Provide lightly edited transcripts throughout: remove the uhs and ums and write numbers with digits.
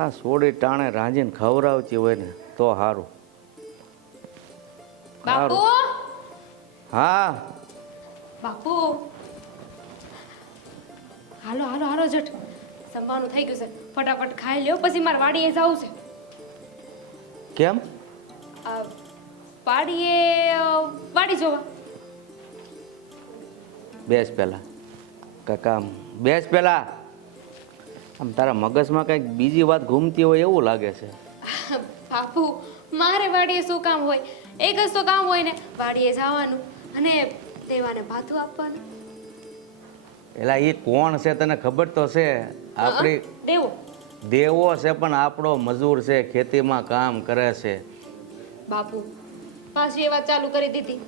આ સોડી ટાણે રાંધીને ખવડાવતી હોય ને તો સારું. બાપુ હા બાપુ હાલો હાલો હાલો જટ સંભાવનું થઈ ગયું છે. ફટાફટ ખાઈ લ્યો પછી મારે વાડીએ જવું છે. કેમ? વાડીએ વાડી જોવા. બેસ પેલા કાકા, બેસ પેલા. આમ તારા મગજમાં કંઈક બીજી વાત ઘૂમતી હોય એવું લાગે છે. બાપુ મારે વાડીએ શું કામ હોય? એક જ તો કામ હોય ને, વાડીએ જવાનું અને દેવાને ભાથું આપવાનું. એલા એ કોણ છે તને ખબર તો છે? આપણી દેવો દેવો છે પણ આપણો મજૂર છે, ખેતીમાં કામ કરે છે. બાપુ પાછી એ વાત ચાલુ કરી દીધી.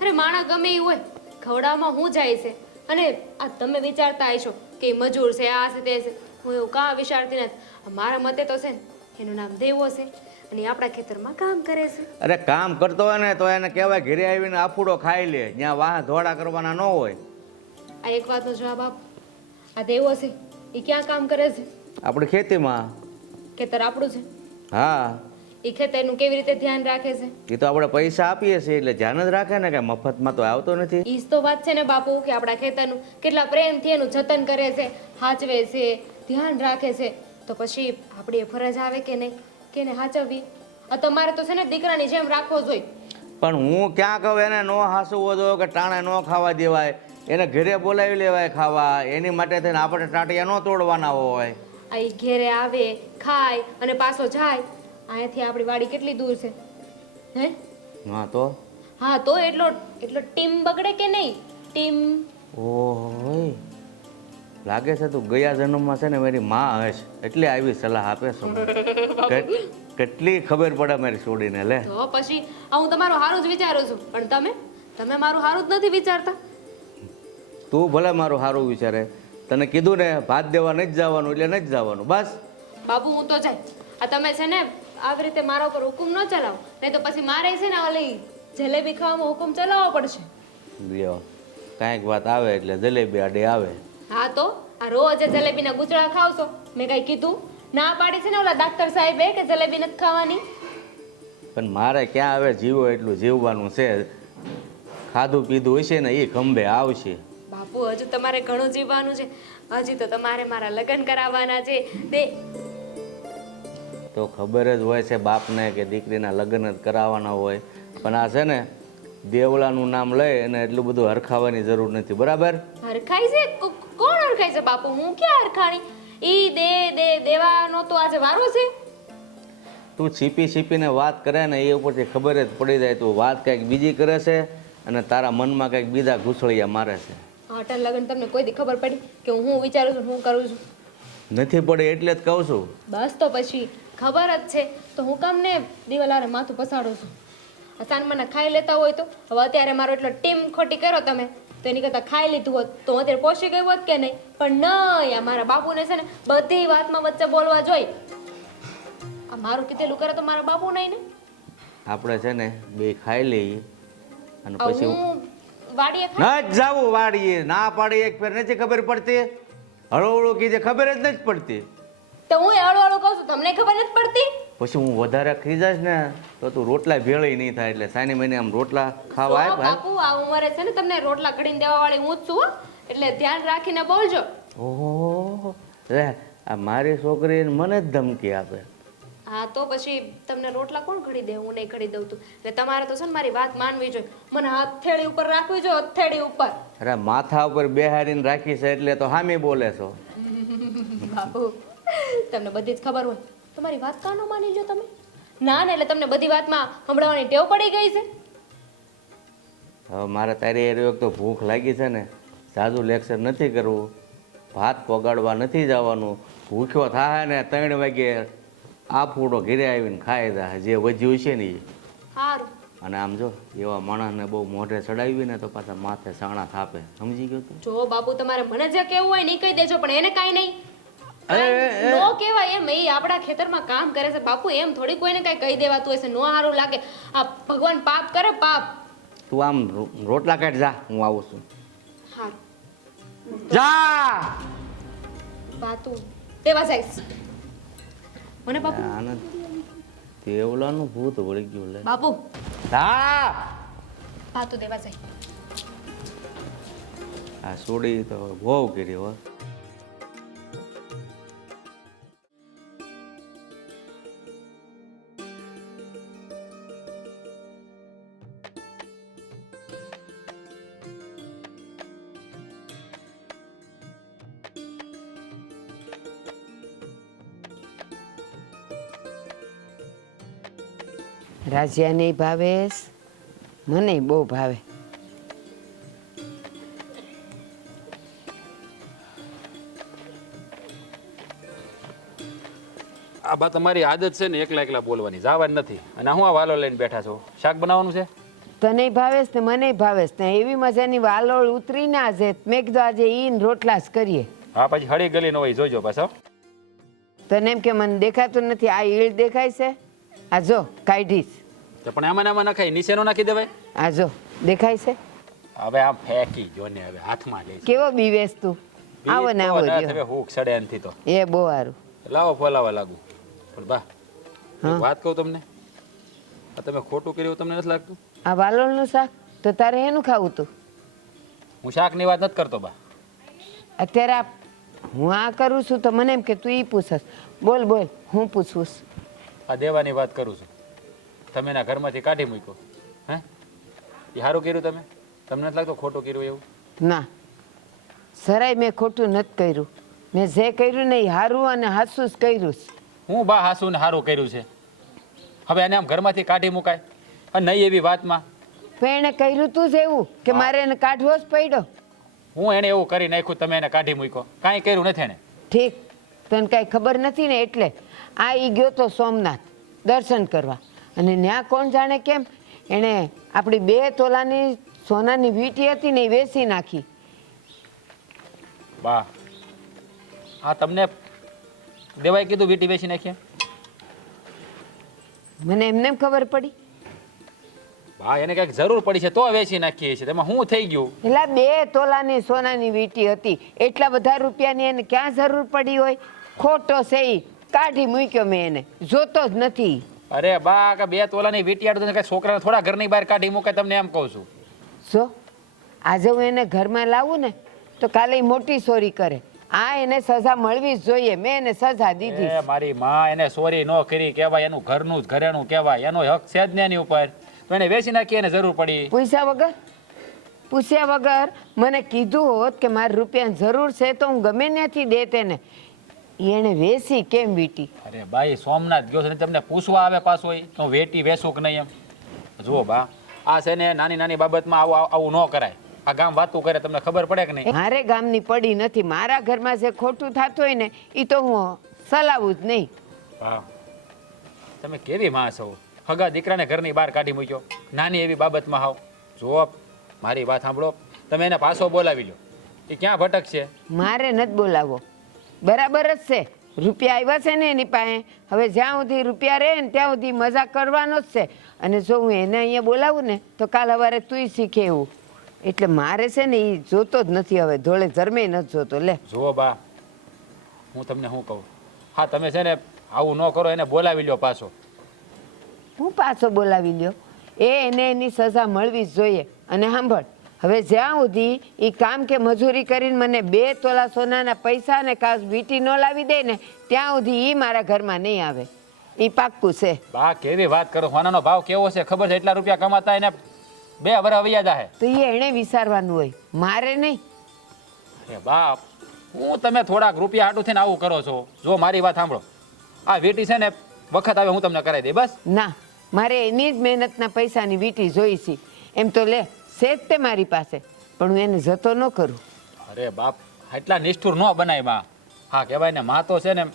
અરે માણસ ગમે એ હોય, ખવડાવવામાં હું જાય છે. અને આ તમે વિચારતા હશો કે ઈ મજૂર છે, આ છે તે છે. હું એવું કાં વિચારતી નથી. મારા મતે તો છે ને એનું નામ દેવો છે અને ઈ આપણા ખેતરમાં કામ કરે છે. અરે કામ કરતો હોય ને તો એને કહેવાય ઘરે આવીને આફુડો ખાઈ લે, જ્યાં વાહ ધોળા કરવાના ન હોય. આ એક વાતનો જવાબ આપ. આ દેવો છે એ ક્યાં કામ કરે છે? આપણી ખેતીમાં. ખેતર આપણું છે. હા, એ ખેતરનું કેવી રીતે ધ્યાન રાખે છે? એ તો આપણે પૈસા આપીએ છીએ એટલે ધ્યાન જ રાખે ને, કે મફતમાં તો આવતો નથી. ઈ જ તો વાત છે ને બાપુ, કે આપણા ખેતરનું કેટલા પ્રેમથી એનું જતન કરે છે, સાચવે છે, ધ્યાન રાખે છે. તો પછી આપણી એ ફરજ આવે કે નહીં કે એને સાચવવી? આ તમારે તો છે ને દીકરાની જેમ રાખવો જોઈએ. પણ હું ક્યાં કહું એને નો હાસવો જોઈએ કે ટાણે ન ખાવા દેવાય, એને ઘરે બોલાવી લેવાય ખાવા. એની માટે થઈને આપણે ટાટિયા ન તોડવાના હોય. આ ઈ ઘેરે આવે, ખાય અને પાછો જાય. અહીંયાથી આપણી વાડી કેટલી દૂર છે? હે હા તો હા તો એટલો ટીમ બગડે કે નહીં? ટીમ ઓહો, લાગે છે તું ગયા જન્મમાં છે ને મારી માં હશ એટલે આવી સલાહ આપે છો મને. કેટલી ખબર પડે મારી છોડીને. લે તો પછી હું તમારું સારું જ વિચારું છું, પણ તમે મારું સારું જ નથી વિચારતા. તું ભલે મારું સારું વિચારે, તને કીધું ને ભાત દેવા નથી જવાનું એટલે નથી જવાનું બસ. બાબુ હું તો જાય. આ તમે છે ને આવી રીતે મારા ઉપર હુકુમ ન ચલાવો, નહીં તો પછી મારે છે ને ઓલી જલેબી ખાવામાં હુકમ ચલાવવો પડશે. લ્યો, કાંઈક વાત આવે એટલે જલેબી આડે આવે. હા તો આ રોજ જલેબીના ગુચડા ખાવશો? મેં કઈ કીધું? ના પાડી છે ને ઓલા ડાક્ટર સાહેબે કે જલેબી નથી ખાવાની. પણ મારે ક્યાં આવે જીવો એટલું જીવવાનું છે. ખાધું પીધું હશે ને એ ખંભે આવશે. બાપુ હજુ તમારે ઘણું જીવવાનું છે. હજી તો તમારે મારા લગ્ન કરાવવાના છે. તે તો ખબર જ હોય છે બાપને કે દીકરીના લગ્ન જ કરાવવાના હોય. પણ આ છે ને દેવલાનું નામ લઈ અને એટલું બધું હરખાવાની જરૂર નથી. બરાબર? હરખાઈ છે? કોણ હરખાઈ છે બાપુ? હું ક્યાં હરખાણી? ઈ દેવાનો તો આજે વારો છે. તું છીપી છીપીને વાત કરે ને એ ઉપરથી ખબર જ પડી જાય તું વાત કંઈક બીજી કરે છે અને તારા મનમાં કંઈક બીજા ઘૂસળિયા મારે છે. અટલ લગ્ન તમને કોઈ દી ખબર પડી કે હું વિચારું છું, હું કરું છું? નથી પડી એટલે જ કહું છું. બસ તો પછી ખબર જ છે તો હું કામ ને દિવાલારે માથું પસાડું છું? સાનમાના ખાઈ લેતા હોય તો હવે અત્યારે મારો એટલો ટીમ ખોટી કર્યો તમે, તો એની કરતાં ખાઈ લીધું હોત તો અત્યારે પોષી ગયું હોત કે નહીં? પણ નહીં, આ મારા બાપુને છે ને બધી વાતમાં વચ્ચે બોલવા જોઈએ. આ મારું કીધેલું કરે તો મારા બાપુ નહીં ને. આપણે છે ને બે ખાઈ લઈએ અને પછી હું વાડીએ ન જ જાવું વાડીએ. ના પાડી એક ફેર નથી ખબર પડતી, હળવળું કીધે ખબર જ નથી પડતી. તો હું હળુ કહું છું, તમને ખબર નથી પડતી? પછી હું વધારે ખીજાશ ને તો તું રોટલા ભેળી નહીં થાય. એટલે સાની મહિને આમ રોટલા ખાવા તો આપ. બાપુ આ ઉંમરે છે ને તમને રોટલા ઘડીને દેવા વાળી હું જ છું હો. એટલે ધ્યાન રાખીને બોલજો. ઓહો, રે આ મારી છોકરી મને જ ધમકી આપે. હા તો પછી તમને રોટલા કોણ ઘડી દે? હું નહીં ઘડી દઉં તું. એટલે તમારે તો છે ને મારી વાત માનવી જોઈએ. મને હથેળી ઉપર રાખવી જોઈએ, હથેળી ઉપર. અરે માથા ઉપર બેહારીને રાખી છે એટલે તો હામી બોલે છો. બાપુ તમને બધી જ ખબર હોય તમારી વાત કાં ન માની લો તમે? ના ને એટલે તમને બધી વાતમાં સંભળાવવાની ટેવ પડી ગઈ છે. હવે મારે તારી એ વખત તો ભૂખ લાગી છે ને, સાદું લેક્ચર નથી કરવું, ભાત પગાડવા નથી જવાનું. ભૂખ્યો થાય ને 3 વાગે આ ફૂડો ઘરે આવીને ખાઈ જાય જે વધ્યું છે ને એ. સારું. અને આમ જો એવા માણસને બહુ મોઢે ચડાવી ને તો પાછા માથે સાણા થાપે. સમજી ગયો તું? જો બાપુ તમારે મને જે કેવું હોય નહીં કહી દેજો, પણ એને કાંઈ નહીં. નો કેવાય એમ. એ આપણા ખેતરમાં કામ કરે છે બાપુ, એમ થોડી કોઈને કઈ કહી દેવાતું હશે. નો સારું લાગે. આ ભગવાન પાપ કરે, પાપ. તું આમ રોટલા કાઢ જા, હું આવું છું. સારું જા બાતું દેવા જઈશ. મને બાપુ આનંદ દેવલાનું ભૂત વળી ગયું લે. બાપુ હા ભાતું દેવા જાય. આ સોડી તો બહુ કરી હો. રાજ્યાને ભાવેશ, મને બહુ ભાવે. આ બા તમારી આદત છે ને એકલા એકલા બોલવાની, જવાની નથી. અને હું આ વાલો લઈને બેઠા છો, શાક બનાવવાનું છે? તને ભાવેશ ને મને ભાવેશ ને એવી મજાની વાલોળ ઉતરી ના આજે મેં કીધું આજે ઈન રોટલા જ કરીએ. હા પછી હળી ગલી ન હોય, જોજો પાછો. તને એમ કે મને દેખાતું નથી, આ ઈળ દેખાય છે? આ જો કાઢીશ. તો પણ આમાં ને આમાં નખાય, નીચે નો નાખી દેવાય? આ જો દેખાય છે? હવે આમ ફેંકી જો ને, હવે હાથમાં લઈ. કેવો બીવેશ તું. આવો ને આવો રહ્યો. હવે હુક સડે એનથી તો એ બહુ સારું. લાવો ફોલાવા લાગુ. પણ બા હા. એક વાત કહું તમને, આ તમે ખોટું કર્યું તમને નથી લાગતું? આ વાલોળનું શાક તો તારે એનું ખાવું તું? હું શાકની વાત નથી કરતો બા. અત્યારે હું આ કરું છું તો મને એમ કે તું ઈ પૂછસ. બોલ બોલ, હું પૂછું. આ દેવાની વાત કરું છું. તમે એના ઘરમાંથી કાઢી મૂક્યો, હે? એ સારું કર્યું તમે? તમને નથી લાગતું ખોટું કર્યું એવું? ના, જરાય મેં ખોટું નથી કર્યું. મેં જે કર્યું ને એ સારું અને હાસું જ કર્યું છે. હું બા હાસુ ને સારું કર્યું છે. હવે એને આમ ઘરમાંથી કાઢી મુકાય? અને નહીં એવી વાતમાં પણ એણે કર્યું તું જ એવું કે મારે એને કાઢવો જ પડ્યો. હું એને એવું કરી નાખ્યું, તમે એને કાઢી મૂક્યો? કાંઈ કર્યું નથી એને. ઠીક, તને કાંઈ ખબર નથી ને એટલે. આ ઈ ગયો તો સોમનાથ દર્શન કરવા, અને ત્યાં કોણ જાણે કેમ એણે આપણી 2 તોલાની સોનાની વીંટી હતી ને એ વેચી નાખી. બા હા, તમને દેવાય કીધું વીંટી વેચી નાખીએ? મને એમને એમ ખબર પડી. બા એને કંઈક જરૂર પડી છે તો વેચી નાખીએ છીએ, તેમાં શું થઈ ગયું? એટલે 2 તોલાની સોનાની વીંટી હતી, એટલા બધા રૂપિયાની એને ક્યાં જરૂર પડી હોય? ખોટો છે ઈ, કાઢી મૂક્યો મેં એને, જોતો જ નથી. અરે બા કે 2 તોલાની વીંટી આડું કઈ છોકરાને થોડા ઘરની બહાર કાઢી મૂકાય, તમને એમ કહું છું. જો આજે હું એને ઘરમાં લાવું ને તો કાલે ઈ મોટી ચોરી કરે. આ એને સજા મળવી જ જોઈએ. મેં એને સજા દીધી. એ મારી માં, એને ચોરી ન કરી કહેવાય, એનું ઘરનું જ ઘરેણું કહેવાય, એનો હક છે જ ને એની ઉપર. તો એને વેચી નાખી, એને જરૂર પડી. પૂછ્યા વગર મને કીધું હોત કે મારે રૂપિયાની જરૂર છે તો હું ગમે ત્યાંથી દેત એને. એને વેચી કેમ વીટી? અરે ભાઈ સોમનાથ ગયો છે ને તમને પૂછવા આવે પાછો તો વેટી વેચું કે નહીં એમ? જુઓ બા, આ છે ને નાની નાની બાબતમાં આવું ન કરાય. આ ગામ વાતું કરે, તમને ખબર પડે કે નહીં? મારે ગામની પડી નથી. મારા ઘરમાં જે ખોટું થતું હોય ને એ તો હું સલાવું જ નહીં. હા, તમે કેવી માં છો? હગા દીકરાને ઘરની બહાર કાઢી મૂક્યો નાની એવી બાબતમાં. હાવ જુઓ, મારી વાત સાંભળો, તમે એને પાછો બોલાવી લો. એ ક્યાં ભટકશે? મારે નથી બોલાવવો. બરાબર જ છે, રૂપિયા આવ્યા છે ને એની પાસે. હવે જ્યાં સુધી રૂપિયા રહે ને ત્યાં સુધી મજા કરવાનો જ છે. અને જો હું એને અહીંયા બોલાવું ને તો કાલ સવારે તુંય શીખે એવું. એટલે મારે છે ને એ જોતો જ નથી હવે, ધોળે ધર્મે નથી જોતો. લે જુઓ બા, હું તમને શું કહું, હા તમે છે ને આવું ન કરો, એને બોલાવી લો પાછો. હું પાછો બોલાવી લ્યો? એને એની સજા મળવી જ જોઈએ. અને સાંભળ, હવે જ્યાં સુધી એ કામ કે મજૂરી કરીને મને 2 તોલા સોનાના પૈસા ને કાં વીંટી ન લાવી દે ને ત્યાં સુધી એ મારા ઘરમાં નહીં આવે. એ પાક્કું છે. બા કેવી વાત કરો, સોનાનો ભાવ કેવો છે ખબર છે? એટલા રૂપિયા કમાતા એને 2 વર્ષ વૈયા જાહે. તો એ એણે વિચારવાનું હોય, મારે નહીં. અરે બાપ, હું તમે થોડાક રૂપિયા હાટું થઈને આવું કરો છો? જો મારી વાત સાંભળો, આ વીંટી છે ને વખત આવે હું તમને કરાવી દઈ બસ. ના, મારે એની જ મહેનતના પૈસાની વીંટી જોઈ છે. એમ તો લે છે જ તે મારી પાસે, પણ હું એને જતો ન કરું. અરે બાપ, એટલા નિષ્ઠુર ન બનાય માં. હા કહેવાય ને, માં તો છે ને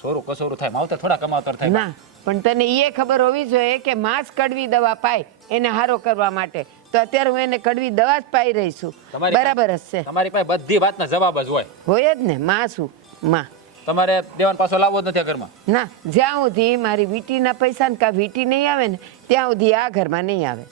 સોરું કસોરું થાય, માવતર થોડા કમાવતર થાય. ના, પણ તને એ ખબર હોવી જોઈએ કે માં જ કડવી દવા પાય એને હારો કરવા માટે. તો અત્યારે હું એને કડવી દવા જ પાઈ રહી છું. બરાબર જ છે. તમારી પાસે બધી વાતના જવાબ જ હોય જ ને. માં શું માં? તમારે દેવાન પાછો લાવવો જ નથી આ ઘરમાં? ના, જ્યાં સુધી મારી વીંટીના પૈસા ને કા વીંટી નહીં આવે ને ત્યાં સુધી આ ઘરમાં નહીં આવે.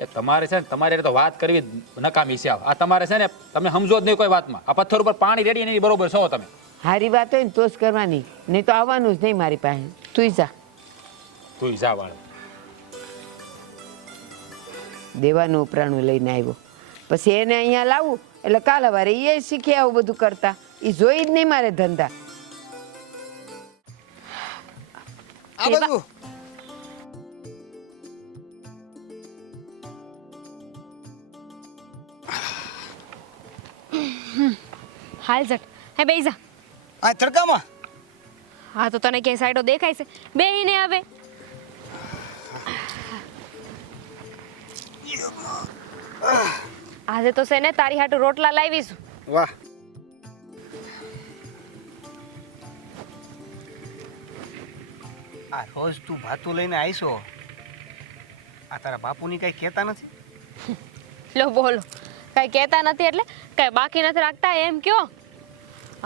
એ તમારે છે ને, તમારે તો વાત કરવી નકામી છે. આ તમારે છે ને, તમે સમજો જ નહીં કોઈ વાતમાં. આ પથ્થર ઉપર પાણી રેડી એની બરોબર છો તમે. હારી વાત હોય ને તો જ કરવાની, નહીં તો આવવાનું જ નહીં મારી પાસે. તું જા. તું જા વાળ. દેવાનું ઉપરાણું લઈને આવ્યો, પછી એને અહીંયા લાવું એટલે કાલ સવારે એ શીખે આવું બધું કરતા. એ જોઈ જ નહીં મારે ધંધા. આ બાજુ હાલ જટ હે બેહી જા. આ તડકામાં હા તો તને ક્યાંય સાઈડો દેખાય છે? બેહીને આવે. આજે તો છે ને તારી હાટુ રોટલા લાવીશું. વાહ આ રોજ તું ભાતું લઈને આવીશો, આ તારા બાપુની કઈ કહેતા નથી? લો બોલો, કાંઈ કહેતા નથી એટલે કાંઈ બાકી નથી રાખતા એમ કયો?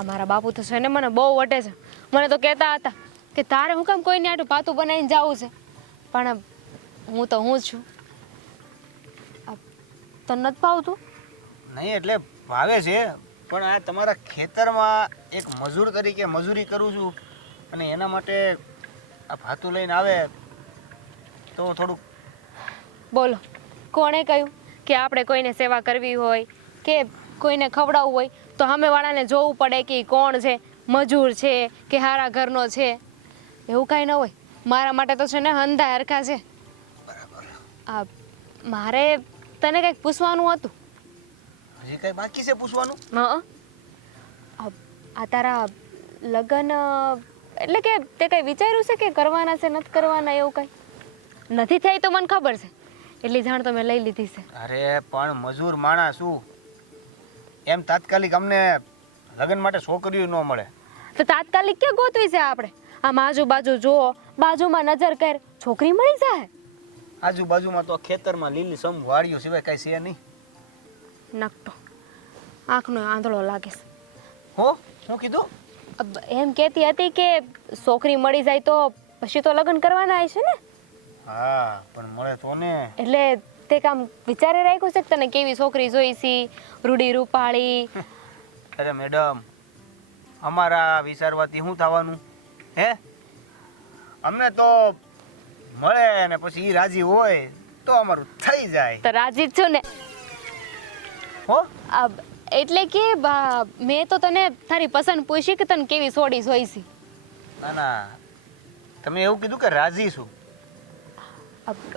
અમારા બાપુ તો છે ને મને બહુ વટે છે. મને તો કહેતા હતા કે તારે હું કામ કોઈને આટું પાતું બનાવીને જવું છે, પણ હું તો હું જ છું. તને નથી ભાવતું? નહીં એટલે ભાવે છે, પણ આ તમારા ખેતરમાં એક મજૂર તરીકે મજૂરી કરું છું અને એના માટે આ ભાતું લઈને આવે તો થોડુંક. બોલો, કોણે કહ્યું કે આપણે કોઈને સેવા કરવી હોય કે કોઈને ખવડાવવું હોય તો સામેવાળાને જોવું પડે કે ઈ કોણ છે, મજૂર છે કે હારા ઘરનો છે? એવું કાંઈ ન હોય. મારા માટે તો છે ને હંધા હરખા છે. આ મારે તને કંઈક પૂછવાનું હતું. હજી કઈ બાકી છે પૂછવાનું? હં આ તારા લગ્ન એટલે કે તે કંઈ વિચાર્યું છે કે કરવાના છે નથી કરવાના? એવું કંઈ નથી થાય તો મને ખબર છે, એટલી જાણ તો મેં લઈ લીધી છે. અરે પણ મજૂર માણસ શું એમ તાત્કાલિક અમને લગ્ન માટે છોકરીઓ ન મળે. તો તાત્કાલિક ક્યાં ગોતવી છે આપણે? આમ આજુબાજુ જુઓ, બાજુમાં નજર કર, છોકરી મળી જાય. આજુબાજુમાં તો ખેતરમાં લીલી સમ વાડીઓ સિવાય કઈ છે નહીં. નકટો આંખનો આંધળો લાગે છે. હો શું કીધું? એમ કહેતી હતી કે છોકરી મળી જાય તો પછી તો લગ્ન કરવાના હશે ને? હા પણ મળે તો ને. એટલે તે કામ વિચારે રાખ્યું છે કે તને કેવી છોકરી જોઈશી, રૂડી રૂપાળી? અરે મેડમ, અમારા વિચારવાથી શું થવાનું હે? અમને તો મળે ને પછી ઈ રાજી હોય તો અમારું થઈ જાય. તો રાજી જ છું ને. હો એટલે કે મેં તો તને તારી પસંદ પૂછી કે તને કેવી સોડી જોઈશી. ના ના, તમે એવું કીધું કે રાજી છું.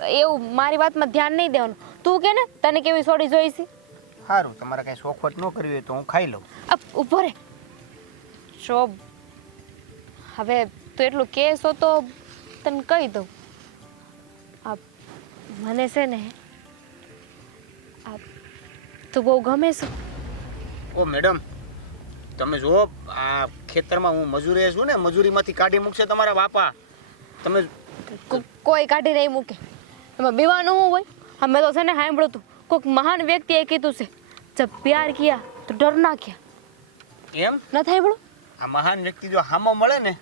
એવું મારી વાતમાં ધ્યાન નહીં દેવાનું. તું કે ને તને કેવી સોડી જોઈશી? સારું, તમારે કઈ શોખવટ ન કરવી હોય તો હું ખાઈ લઉં. ઉભો રે શોભ, હવે તું એટલું કહેશો તો તને કહી દઉં. મને છે ને તું બહુ ગમે છે. ઓ મેડમ, તમે જુઓ આ ખેતરમાં હું મજૂરી છું ને, મજૂરીમાંથી કાઢી મૂકશે તમારા બાપા. તમે કોઈ કાઢી નહીં મૂકે. એમાં બીવાનું શું હોય? અમે તો છે ને સાંભળ્યું તું કોઈક મહાન વ્યક્તિએ કીધું છે, જબ પ્યાર કિયા તો ડર ના કિયા. એમ ન સાંભળ્યું? આ મહાન વ્યક્તિ જો હામો મળે ને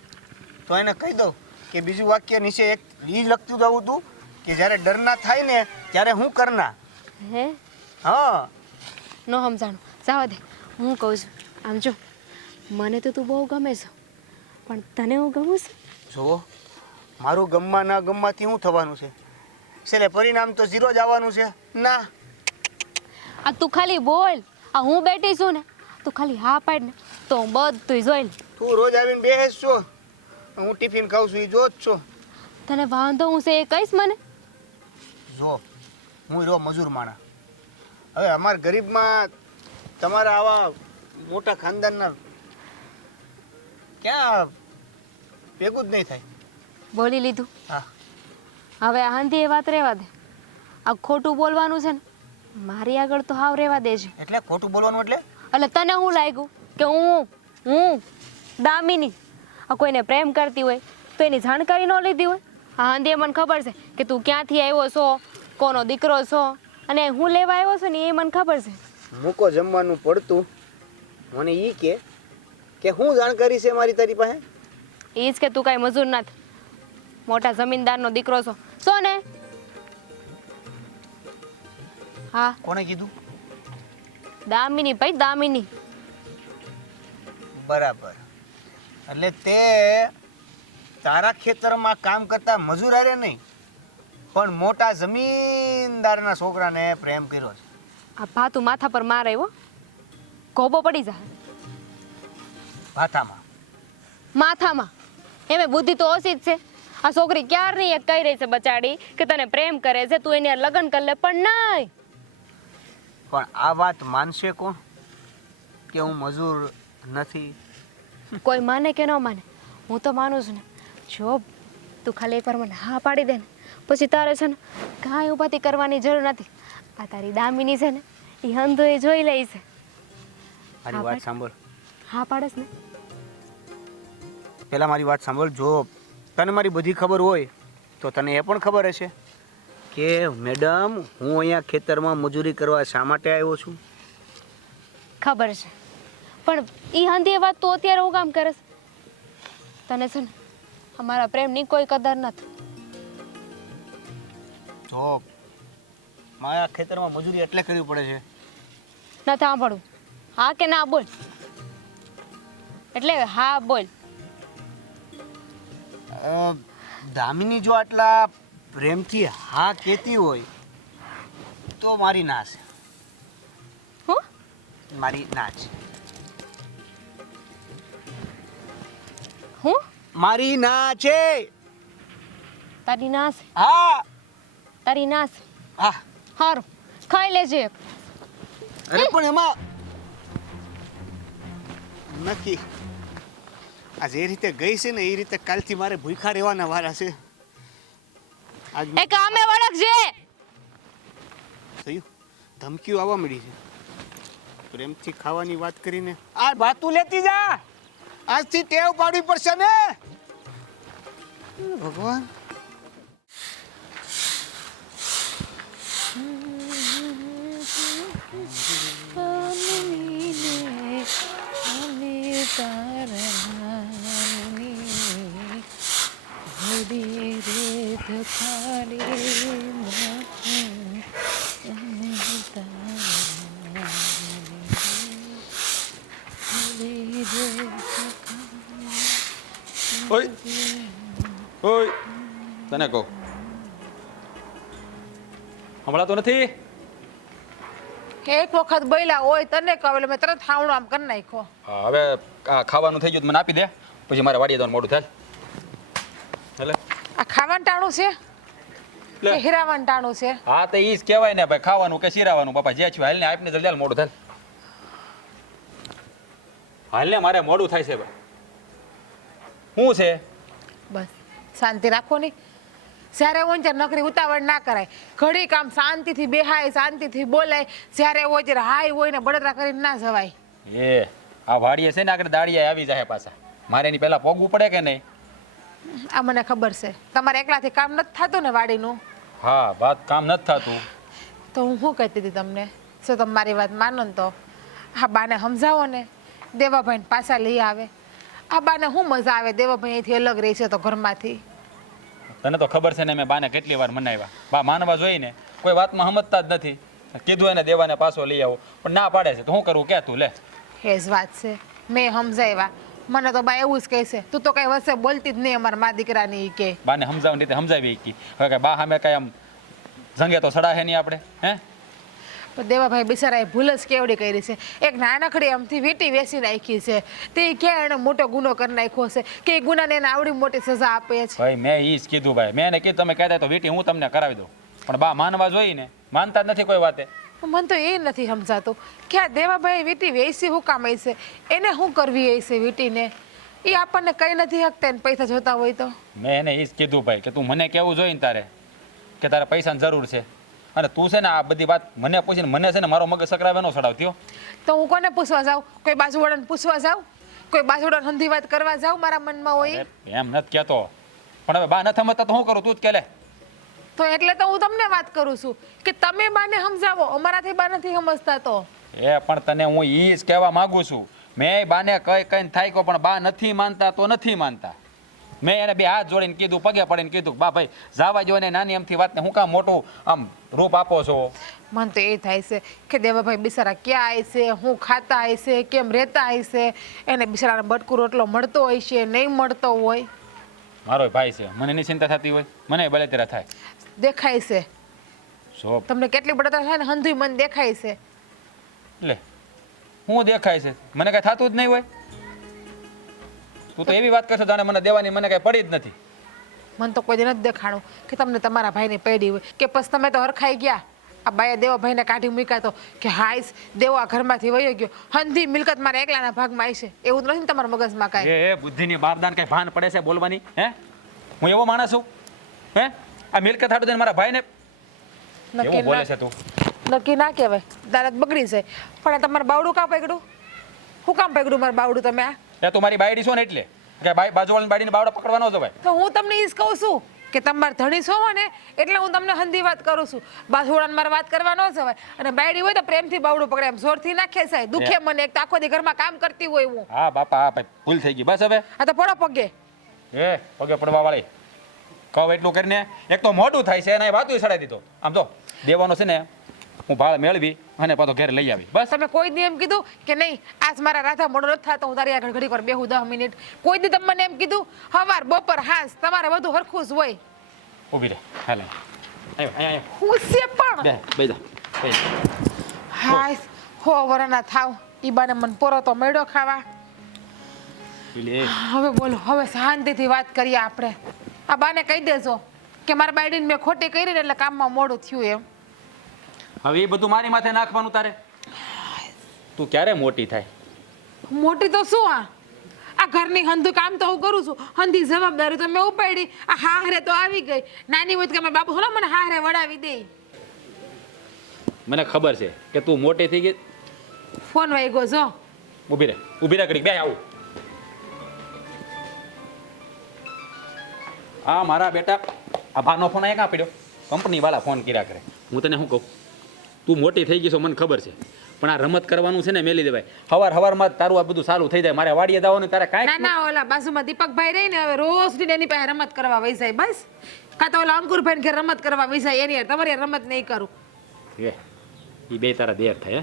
તો એને કહી દઉં કે બીજું વાક્ય નીચે એક ઈ લખતું જવું તું કે જ્યારે ડરના થાય ને ત્યારે હું કરના. હે હા ન સમજાણું, જવા દે. હું કહું છું આમ જો, મને તો તું બહુ ગમે છે, પણ તને હું ગમું છું? જુઓ, મારું ગમમાં ના ગમમાંથી શું થવાનું છે? છેલ્લે પરિણામ તો ઝીરો જ આવવાનું છે. ના આ તું ખાલી બોલ, આ હું બેઠી છું ને, તું ખાલી હા પાડ ને તો હું બધું જોઈ લઉં. તું રોજ આવીને બેહેસ છો, હું ટિફિન ખાઉં છું એ જો જ છો. તને વાંધો હું છે એ કહીશ મને? જો હું રહ્યો મજૂર માણા, હવે અમારા ગરીબમાં તમારા આવા મોટા ખાનદાનના ક્યાં ભેગું જ નહીં થાય. બોલી લીધું. હા હવે આંધી એ વાત રહેવા દે. આ ખોટું બોલવાનું છે ને મારી આગળ તો હાવ રહેવા દે છે. એટલે ખોટું બોલવાનું એટલે? એટલે તને શું લાગ્યું કે હું દામિની આ કોઈને પ્રેમ કરતી હોય તો એની જાણકારી ન લીધી હોય? હા આંધી મને ખબર છે કે તું ક્યાંથી આવ્યો છો, કોનો દીકરો છો અને હું લેવા આવ્યો છું ને એ મને ખબર છે. મૂકો જમવાનું પડતું, મને ઈ કે હું જાણકારી છે મારી તારી પાસે? એ જ કે તું કાંઈ મજૂર નથી, મોટા જમીનદારનો દીકરો છો ને? હા કોણે કીધું? દામિની ભાઈ, દામિની. બરાબર. એટલે તે તારા ખેતરમાં કામ કરતા મજૂર હારે નહીં પણ મોટા જમીનદારના છોકરાને પ્રેમ કર્યો છે. આ ભાતું માથા પર મારે હો, ગોબો પડી જા ભાથામાં. માથામાં. એમે બુદ્ધિ તો ઓછી જ છે. આ છોકરી ક્યારની એક કહી રહી છે બચાડી કે તને પ્રેમ કરે છે, તું એની હારે લગ્ન કરી લે, પણ નહીં. પણ આ વાત માનશે કોણ કે હું મજૂર નથી? કોઈ માને કે ન માને, હું તો માનું છું ને. જો તું ખાલી એકવાર મને હા પાડી દે ને, પછી તારે છે ને કાંઈ ઉપાધિ કરવાની જરૂર નથી. આ તારી દામિની છે ને, એ હંધો એ જોઈ લે છે. મારી વાત સાંભળ. હા પાડસ ને. પહેલાં મારી વાત સાંભળ. જો તને મારી બધી ખબર હોય તો તને એ પણ ખબર હશે કે મેડમ હું અહીંયા ખેતરમાં મજૂરી કરવા શા માટે આવ્યો છું. ખબર છે, પણ એ હંધી વાત તું અત્યારે હું કામ કરે છે? તને છે ને અમારા પ્રેમની કોઈ કદર નથી. જો મારા ખેતરમાં મજૂરી એટલે કરવી પડે છે. નથી સાંભળવું. હા કે ના બોલ. એટલે હા બોલ. દામિની જો આટલા પ્રેમથી હા કહેતી હોય તો મારી ના છે. હું મારી ના છે. હું મારી ના છે. તારી નાસ. હા તારી નાસ. હા. હારું ખાઈ લેજે એક. અરે પણ એમાં નથી. આ જે રીતે ગઈ છે ને એ રીતે કાલથી મારે ભૂખા રહેવાના વારા છે. આજ એ કામે વળગજે. થયું ધમકીઓ આવવા મળી છે. પ્રેમથી ખાવાની વાત કરીને આ ભાતું લેતી જા. આજથી ટેવ પાડવી પડશે ને. ભગવાન. ઓય ઓય તને કહું હમણાં તો નથી. એક વખત બોલ્યા હોય તને કહું એટલે મેં તરત હાવણું આમ કરી નાખ્યો. હા, હવે આ ખાવાનું થઈ ગયું તો મને આપી દે, પછી મારે વાડીએ જવાનું મોડું થાય. એટલે આ ખાવાનું ટાણું છે લે. કે હીરાવાનું ટાણું છે? હા તો ઈ જ કહેવાય ને ભાઈ, ખાવાનું કે શીરાવાનું. બાપા જે છું હાલ ને, આપને જલ્દી હાલ, મોડું થાય. હાલ ને, મારે મોડું થાય છે ભાઈ. શું છે? બસ શાંતિ રાખો ને. જ્યારે હોય ત્યારે નકરી ઉતાવળ ના કરાય. ઘડી કામ શાંતિથી બેહાય, શાંતિથી બોલાય. જ્યારે હોય ત્યારે હાય હોય ને બળતરા કરીને ના જવાય. એ આ વાડીએ છે ને આગળ દાળિયા આવી જાય પાછા, મારે એની પહેલા પોગવું પડે કે નહીં? આ મને ખબર છે. તમારે એકલાથી કામ નથી થતું ને વાડીનું. હા, વાત કામ નથી થતું. તો હું શું કહેતી હતી તમને, શું તમે મારી વાત માનો ને તો આ બાને સમજાવો ને, દેવાભાઈને પાછા લઈ આવે. આ બાને શું મજા આવે દેવાભાઈ અહીંથી અલગ રહી છે તો ઘરમાંથી. તને તો ખબર છે ને, મેં બાને કેટલી વાર મનાવ્યા. બા માનવા જોઈને કોઈ વાતમાં સમજતા જ નથી. કીધું એને દેવાને પાછો લઈ આવો, પણ ના પાડે છે. તો શું કરવું કે તું લે. એ જ વાત છે. મેં સમજાવ્યા, મને તો બા એવું જ કહે છે, તું તો કઈ વચ્ચે બોલતી જ નહીં અમારા મા દીકરાની ઈ કે. બાને સમજાવવાની રીતે સમજાવી કી. હવે કે બા સામે કઈ આમ જંગે તો સડા હે નહીં આપણે, હે? પણ દેવાભાઈ બિચારાએ ભૂલ જ કેવડી કરી છે. એક નાનકડી આમથી વીંટી વેચી નાખી છે. તે ક્યાં એણે મોટો ગુનો કરી નાખ્યો છે કે એ ગુનાને એને આવડી મોટી સજા આપે છે. ભાઈ મેં ઈ જ કીધું ભાઈ. મેં એને કીધું તમે કહેતા તો વીટી હું તમને કરાવી દઉં, પણ બા માનવા જોઈએ ને, માનતા જ નથી કોઈ વાતે. મને તો એ નથી સમજાતું કે આ દેવાભાઈ વીંટી વેચી શું કામ છે, એને શું કરવી છે વીંટીને? એ આપણને કઈ નથી હકતા એને પૈસા જોતા હોય તો. મેં એને ઈ જ કીધું ભાઈ કે તું મને કેવું જોઈએ ને તારે, કે તારે પૈસાની જરૂર છે. અને તું છે ને આ બધી વાત મને પૂછીને મને છે ને મારો મગજ સકરાવે નો સડાવતી હો. તો હું કોને પૂછવા જાઉં? કોઈ બાજુવાળાને પૂછવા જાઉં? કોઈ બાજુવાળાને હંધી વાત કરવા જાઉં મારા મનમાં હોય? એમ નથી કહેતો, પણ હવે બા નથી સમજતા તો શું કરું, તું જ કે લે. તો એટલે તો હું તમને વાત કરું છું કે તમે બાને સમજાવો, અમારાથી બા નથી સમજતા તો. એ પણ તને હું ઈ જ કહેવા માંગુ છું. મેં બાને કઈને થાય કહો, પણ બા નથી માનતા તો નથી માનતા. મેં એને બે હાથ જોડીને કીધું, પગે પડીને કીધું, બા ભાઈ જાવા જો ને, નાની એમથી વાતને હું કામ મોટું આમ રૂપ આપો છો? મન તો એ થાય છે કે દેવાભાઈ બિચારા ક્યાં હશે, હું ખાતા હશે, કેમ રહેતા હશે, એને બિચારાને બટકું રોટલો મળતો હોય છે નહીં મળતો હોય. મારો ભાઈ છે, મને એની ચિંતા થતી હોય, મને બળતરા થાય. દેખાય છે જો તમને કેટલી બળતરા થાય ને હંધુય મન દેખાય છે. લે હું દેખાય છે, મને કઈ થતું જ નહીં હોય. તું તો એવી વાત કરશો જાણે મને દેવાની મને કઈ પડી જ નથી. મને તો કોઈ દી નથી દેખાણું કે તમને તમારા ભાઈને પડી હોય કે પછી તમે તો હરખાઈ ગયા. આ બાયા દેવાભાઈને કાઢી મૂક્યા તો કે હાઈસ દેવો આ ઘરમાંથી વયો ગયો, હંધી મિલકત મારા એકલાના ભાગમાં આવી છે, એવું તો નથી ને તમારા મગજમાં કાંઈ? એ બુદ્ધિની બારદાન કઈ ભાન પડે છે બોલવાની? હે હું એવો માણસ છું? હે આ મિલકત હાટું દઈને મારા ભાઈને નક્કી એવું બોલે ના છે તું? નક્કી ના કહેવાય, દારત બગડી જાય. પણ આ તમારું બાવડું કાં પકડ્યું? શું કામ પકડ્યું મારું બાવડું તમે? આ એ તું મારી બાયડી છો ને એટલે કે બાજુવાળાની બાયડીને બાવડા પકડવાનો જવાય. તો હું તમને એ જ કહું છું કે તમારે ધણી છો ને એટલે હું તમને હંધી વાત કરું છું. બાજુવાળાને મારે વાત કરવા ન જવાય. અને બાયડી હોય તો પ્રેમથી બાવડું પકડે, એમ જોરથી ના ખેંચાય. દુખે મને, એક તો આખો દી ઘરમાં કામ કરતી હોય હું. હા બાપા હા ભાઈ ભૂલ થઈ ગઈ બસ હવે. આ તો પડો પગે. એ પગે પડવા વાળી કહું એટલું કરીને એક તો મોટું થાય છે અને વાતું સડાઈ દીધો. આમ તો દેવાનો છે ને હું ભાળ મેળવી અને પાછો ઘરે લઈ આવી બસ. તમે કોઈ દી એમ કીધું કે નહીં આજ મારા રાધા મોડો નથી થતો, હું તારી આગળ ઘડી પર બેહું 10 મિનિટ? કોઈ દી તમે મને એમ કીધું? હવાર બપોર હાસ તમારે બધું હરખું જ હોય. ઊભી રહે હાલે આયો આયો હું છે પણ બેજા હાસ હો વરના થાવ ઈ બાને મને પોરો તો મેળો ખાવા. હવે બોલો, હવે શાંતિથી વાત કરીએ આપણે. આ બાને કહી દેજો કે મારા બાયડીને મેં ખોટી કરી ને એટલે કામમાં મોડું થયું એમ. હવે એ બધું મારી માથે નાખવાનું તારે? તું ક્યારે મોટી થાય? મોટી તો શું, આ ઘરની હંધું કામ તો હું કરું છું, હંધી જવાબદારી તો મેં ઉપાડી. આ હાહરે તો આવી ગઈ. નાની હોય કે મારા બાપુ હોને મને હાહરે વડાવી દે. મને ખબર છે કે તું મોટી થઈ ગઈ. ફોન વાગ્યો જો. ઊભી રહે ઘડીક બે આવું. આ મારા બેટા આ ભાનો ફોન અહીંયા કાં પડ્યો? કંપની વાળા ફોન કર્યા કરે. હું તને શું કહું, તું મોટી થઈ ગઈ છો મને ખબર છે, પણ આ રમત કરવાનું છે ને મેલી દેવાય. હવારમાં તારું આ બધું ચાલુ થઈ જાય. મારે વાડીએ જવાનું તારે કાંઈ ના ના, ઓલા બાજુમાં દીપકભાઈ રહી ને હવે રોજ ઉઠીને એની પાસે રમત કરવા વહી જાય બસ. કાં તો ઓલા અંકુરભાઈ ઘેર રમત કરવા વહી જાય, એની હારે તમારી હારે રમત નહીં કરું. એ બે તારા દેર થાય.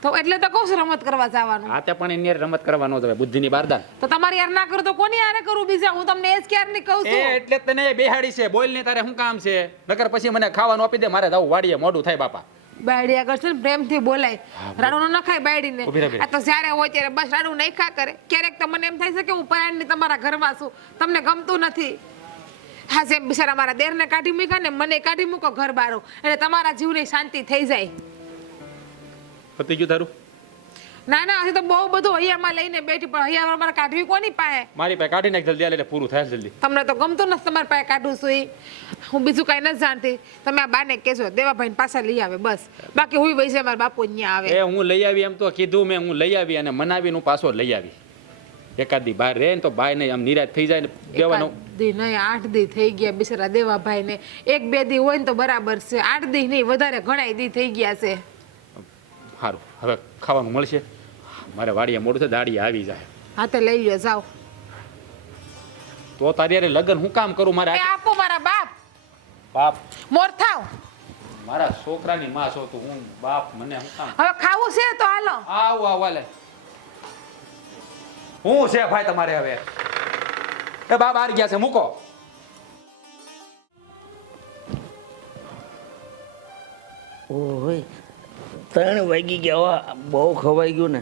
તો એટલે તો કહું છું રમત કરવા જવાનું. આ તે પણ એની હારે રમત કરવા ન જવાય, બુદ્ધિની બારદાન. તો તમારી યાર ના કરું તો કોની હારે કરું બીજા? હું તમને એ જ ક્યારે નહીં કહું છું. એટલે તને બેહાડી છે, બોલ ને તારે શું કામ છે? નકર પછી મને ખાવાનું આપી દે, મારે જવું વાડીએ, મોડું થાય બાપા. બાયડી આગળ છે ને પ્રેમથી બોલાય, રાડું ન નખાય બાયડીને. ઊભી રહે. આ તો જ્યારે હોય ત્યારે બસ રાડું નાખ્યા કરે. ક્યારેક તો મને એમ થાય છે કે હું પરાયણની તમારા ઘરમાં છું, તમને ગમતું નથી. હા જેમ બિચારા મારા દેરને કાઢી મૂક્યા ને મને કાઢી મૂકો ઘર બારો, એટલે તમારા જીવની શાંતિ થઈ જાય. પતી ગયું તારું? ના ના, હજી તો બહુ બધું હૈયામાં લઈને બેઠી, પણ હૈયા મારે કાઢવી કોની પાસે? મારી પાસે કાઢી નાખ જલ્દી, એટલે પૂરું થાય જલ્દી. તમને તો ગમતું નથી તમારી પાસે કાઢું છું ઈ. હું બીજું કાંઈ નથી જાણતી. તમે આ બાને કહેજો દેવાભાઈને પાછા લઈ આવે બસ. બાકી હું વહી જાય મારા બાપુ અહીંયા આવે. એ હું લઈ આવી એમ તો કીધું મેં, હું લઈ આવી અને મનાવીને હું પાછો લઈ આવી. એકાદી બહાર રહે ને તો ભાઈ ને આમ નિરાશ થઈ જાય ને દેવાનો. દી નહીં 8 દી થઈ ગયા બિચારા દેવાભાઈ ને. 1-2 દી હોય ને તો બરાબર છે, 8 દી નહીં વધારે ઘણા દી થઈ ગયા છે. સારું હવે ખાવાનું મળશે. મારે વાડીએ મોડું છે, દાડી આવી જાય. હા તો લઈ લ્યો જાઓ. તો તારી યારે લગ્ન હું કામ કરું? મારે એ આપો મારા બાપ. બાપ મોર થાવ. મારા છોકરાની માં છો તું, હું બાપ મને હું કામ? હવે ખાવું છે તો હાલો. આવ વાલે હું છે ભાઈ તમારે હવે? એ બાપ હારી ગયા છે, મૂકો. ઓય 3 વાગી ગયા, બહુ ખવાઈ ગયું ને,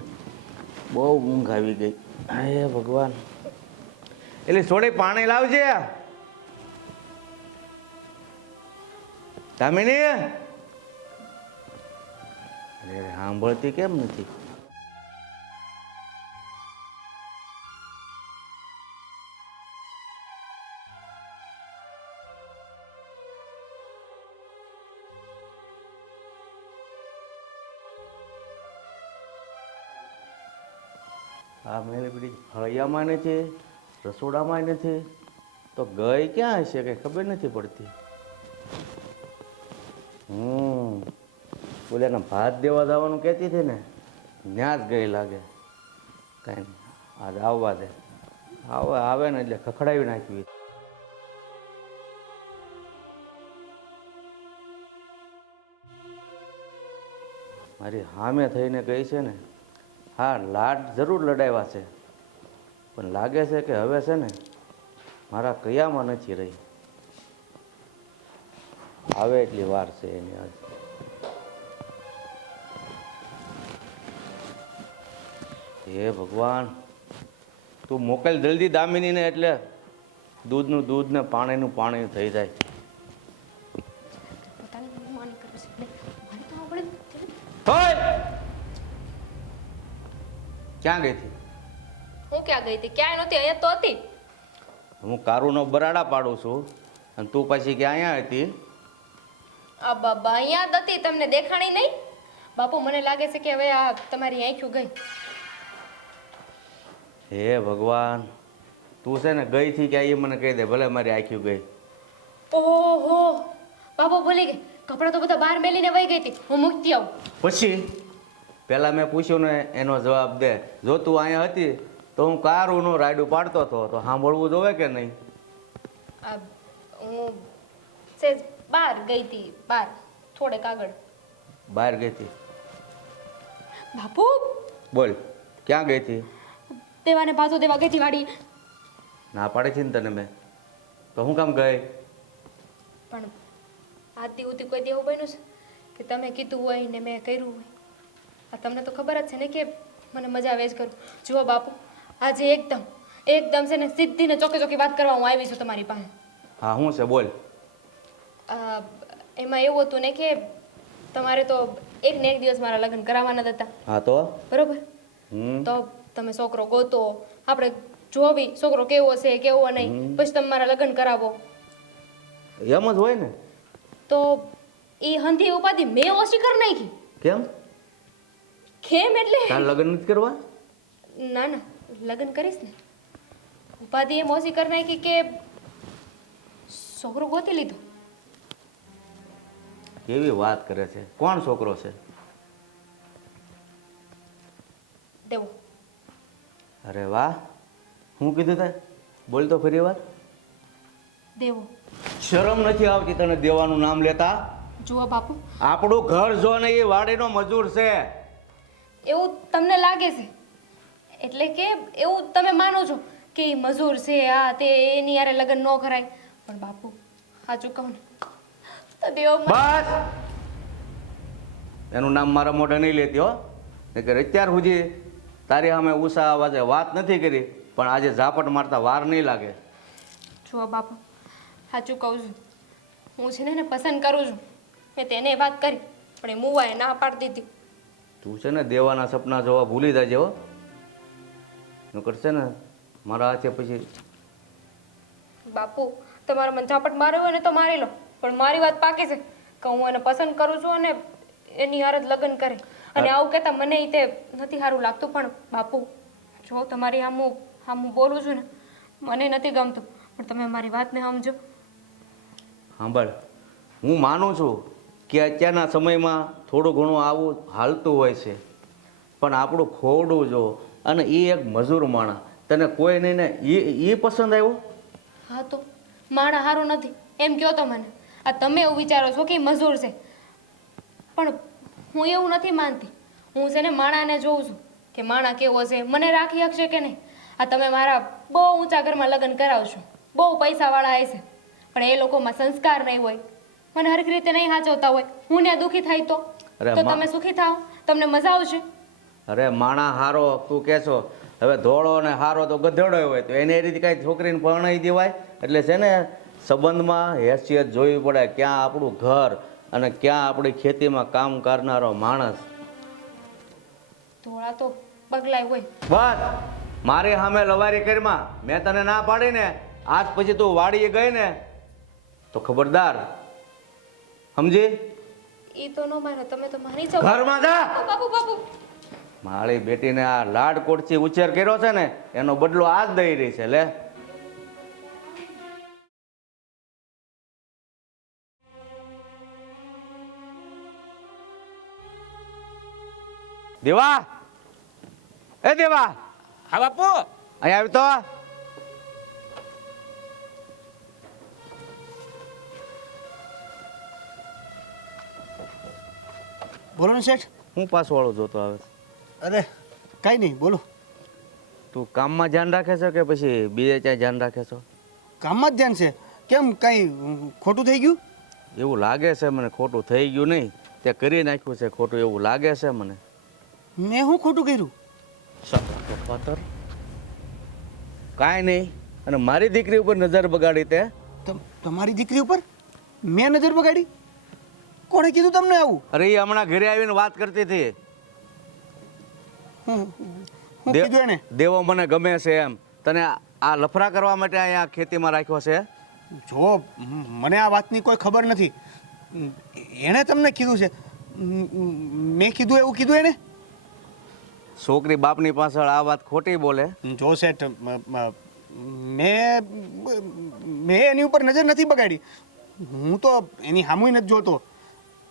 બહુ ઊંઘ આવી ગઈ. હે ભગવાન. એટલે થોડી પાણી લાવજે દામિની. અરે સાંભળતી કેમ નથી? આ મેલે પીડી ફળિયામાં નથી, રસોડામાં નથી, તો ગઈ ક્યાં હશે કઈ ખબર નથી પડતી. બોલે ને ભાત દેવા જવાનું કહેતી હતી ને, ત્યાં જ ગઈ લાગે. કાંઈ નહીં, આજ આવવા દે. આવે ને એટલે ખખડાવી નાખવી. મારી સામે થઈને કહી છે ને, હા લાડ જરૂર લડાવ્યા છે, પણ લાગે છે કે હવે છે ને મારા કયામાં નથી રહી. આવે એટલી વાર છે એની આજ. હે ભગવાન, તું મોકલ જલ્દી દામિનીને, એટલે દૂધનું દૂધ ને પાણીનું પાણી થઈ જાય. પોતાની મનમાની કરે છે એટલે મારે તો આપણે હોય! ક્યાં ગઈ હતી? હું ક્યાં ગઈ હતી? ક્યાંય નહોતી, અહીંયા તો હતી. હું કારુનો બરાડા પાડું છું અને તું પછી ક્યાં અહીંયા હતી? આ બાબા અહીંયા જ હતી, તમને દેખાણી નહીં? બાપુ મને લાગે છે કે હવે આ તમારી આંખ્યું ગઈ. હે ભગવાન, તું છે ને ગઈ થી ક્યાં એ મને કહી દે, ભલે મારી આંખ્યું ગઈ. ઓહો બાપુ ભૂલી ગઈ, કપડાં તો બધા બહાર મેલીને વહી ગઈ હતી. હું મૂકતી આવું. પછી પેલા મેં પૂછ્યું ને એનો જવાબ દે. જો તું અહીંયા હતી તો હું કારુનો રાયડું પાડતો હતો, તો સાંભળવું જોવે કે નહીં? આ હું સેજ બહાર ગઈ હતી, બહાર થોડેક આગળ. બહાર ગઈ હતી? બાપુ બોલ, ક્યાં ગઈ હતી? દેવાને પાછો દેવા ગઈ હતી વાડી. ના પાડી છે ને તને મેં, તો હું કામ ગઈ? પણ આથી ઉતી કોઈ દેવું બન્યું છે કે તમે કીધું હોય ને મેં કર્યું હોય? આ તમને તો ખબર જ છે ને કે મને મજા આવે જ કરું. જુઓ બાપુ, આજે એકદમ છે ને સીધી ને ચોકે ચોકી વાત કરવા હું આવી છું તમારી પાસે. હા શું છે બોલ. એમાં એવું હતું ને કે તમારે તો એક ને એક દિવસ મારા લગ્ન કરાવવાના જ હતા. હા તો બરોબર? તો તમે છોકરો ગોતો, આપણે જોવી છોકરો કેવો છે કેવો નહીં, પછી તમે મારા લગ્ન કરાવો. એમ જ હોય ને. તો એ હંધી ઉપાધિ મેં ઓછી કરી નાખી. કેમ? કેમ એટલે તાર લગ્ન નથી કરવા? ના ના, લગ્ન કરીશ ને. ઉપાધિ એમ ઓછી કરી નાખી કે છોકરો ગોતી લીધો. કેવી વાત કરે છે? કોણ છોકરો છે? દેવો. અરે વાહ, શું કીધું તે? બોલ તો ફરી વાર. દેવો. શરમ નથી આવતી તને દેવાનું નામ લેતા? જુઓ બાપુ, આપણું ઘર જો ને એ વાડીનો મજૂર છે. એવું તમને લાગે છે એટલે કે એવું તમે માનો છો કે ઈ મજૂર છે, આ તે એની યારે લગ્ન ન કરાય. પણ બાપુ સાચું કહું ને તો દેવો બસ, એનું નામ મારા મોઢે નહીં લેતી હો. નહીંતર અત્યાર સુધી તારી સામે ઉષા અવાજે વાત નથી કરી, પણ આજે ઝાપટ મારતા વાર નહીં લાગે. જુઓ બાપુ, સાચું કહું છું, હું છે ને એને પસંદ કરું છું. મેં તેને વાત કરી પણ એ મુવાએ ના પાડી દીધી. તું છે ને દેવાના સપના જોવા ભૂલી જાજે હો. નકર છે ને મારા હાથે પછી. બાપુ તમારે મને ઝાપટ માર્યો હોય ને તો મારી લો, પણ મારી વાત પાકી છે કે હું એને પસંદ કરું છું અને એની હારે જ લગ્ન કરે. અને આવું કહેતા મને તે નથી સારું લાગતું. પણ બાપુ જો તમારી હામું બોલું છું ને, મને નથી ગમતું, પણ તમે મારી વાતને સમજો. સાંભળ, હું માનું છું કે અત્યારના સમયમાં થોડું ઘણું આવું હાલતું હોય છે, પણ આપણું ખોડું જો અને એ એક મજૂર માણસ, તને કોઈ નહીં ને એ પસંદ આવ્યો? હા તો માણા સારું નથી એમ કહો તો મને. આ તમે એવું વિચારો છો કે ઈ મજૂર છે, પણ હું એવું નથી માનતી. હું છે ને માણાને જોઉં છું કે માણા કેવો છે, મને રાખી શકશે કે નહીં. આ તમે મારા બહુ ઊંચા ઘરમાં લગ્ન કરાવશો, બહુ પૈસાવાળા હશે, પણ એ લોકોમાં સંસ્કાર નહીં હોય, મને હરખી રીતે નહીં સાચવતા હોય, હું ને દુઃખી થાય તો તમે સુખી થાઓ, તમને મજા આવશે. અરે માણા હારો તું કહેશો, હવે ધોળો ને હારો તો ગધેડો હોય, તો એને એ રીતે કાંઈ છોકરીને પરણાવી દેવાય? એટલે છે ને સંબંધમાં હેસિયત જોવી પડે, ક્યાં આપણું ઘર અને ક્યાં આપણી ખેતીમાં કામ કરનારો માણસ. ધોળા તો પગલાય હોય. બસ મારી સામે લવારી કરીમાં મેં તને ના પાડી ને, આજ પછી તું વાડીએ ગઈ ને તો ખબરદાર, સમજી? ઈ તો ન માનો, તમે તો માની જાઓ. ઘરમાં જા. બાપુ બાપુ મારી બેટીને આ લાડકોટથી ઉછેર કર્યો છે ને, એનો બદલો આ જ દઈ રહી છે. લે દેવા, એ દેવા, હા બાપુ. અહીંયા આવી તો. બોલો ને શેઠ. હું પાસવાળો જોતો આવે છે? અરે કાંઈ નહીં, બોલો. તું કામમાં ધ્યાન રાખે છે કે પછી બીજે ક્યાંય ધ્યાન રાખે છો? કામમાં જ ધ્યાન છે. કેમ, કાંઈ ખોટું થઈ ગયું? એવું લાગે છે મને. ખોટું થઈ ગયું નહીં, તે કરી નાખ્યું છે ખોટું એવું લાગે છે મને. મેં શું ખોટું કર્યું? પથર કાંઈ નહીં. અને મારી દીકરી ઉપર નજર બગાડી તે. તમારી દીકરી ઉપર મેં નજર બગાડી? કોણે કીધું તમને આવું? અરે એ હમણાં ઘરે આવીને વાત કરતી હતી. હું કીધું એને? દેવો મને ગમે છે એમ. તને આ લફરા કરવા માટે અહીંયા ખેતીમાં રાખ્યો છે? જો મને આ વાતની કોઈ ખબર નથી. એણે તમને કીધું છે? મેં કીધું એવું કીધું એને? છોકરી બાપની પાછળ આ વાત ખોટી બોલે. જો શેઠ, મેં એની ઉપર નજર નથી બગાડી. હું તો એની સામુય નથી જોતો.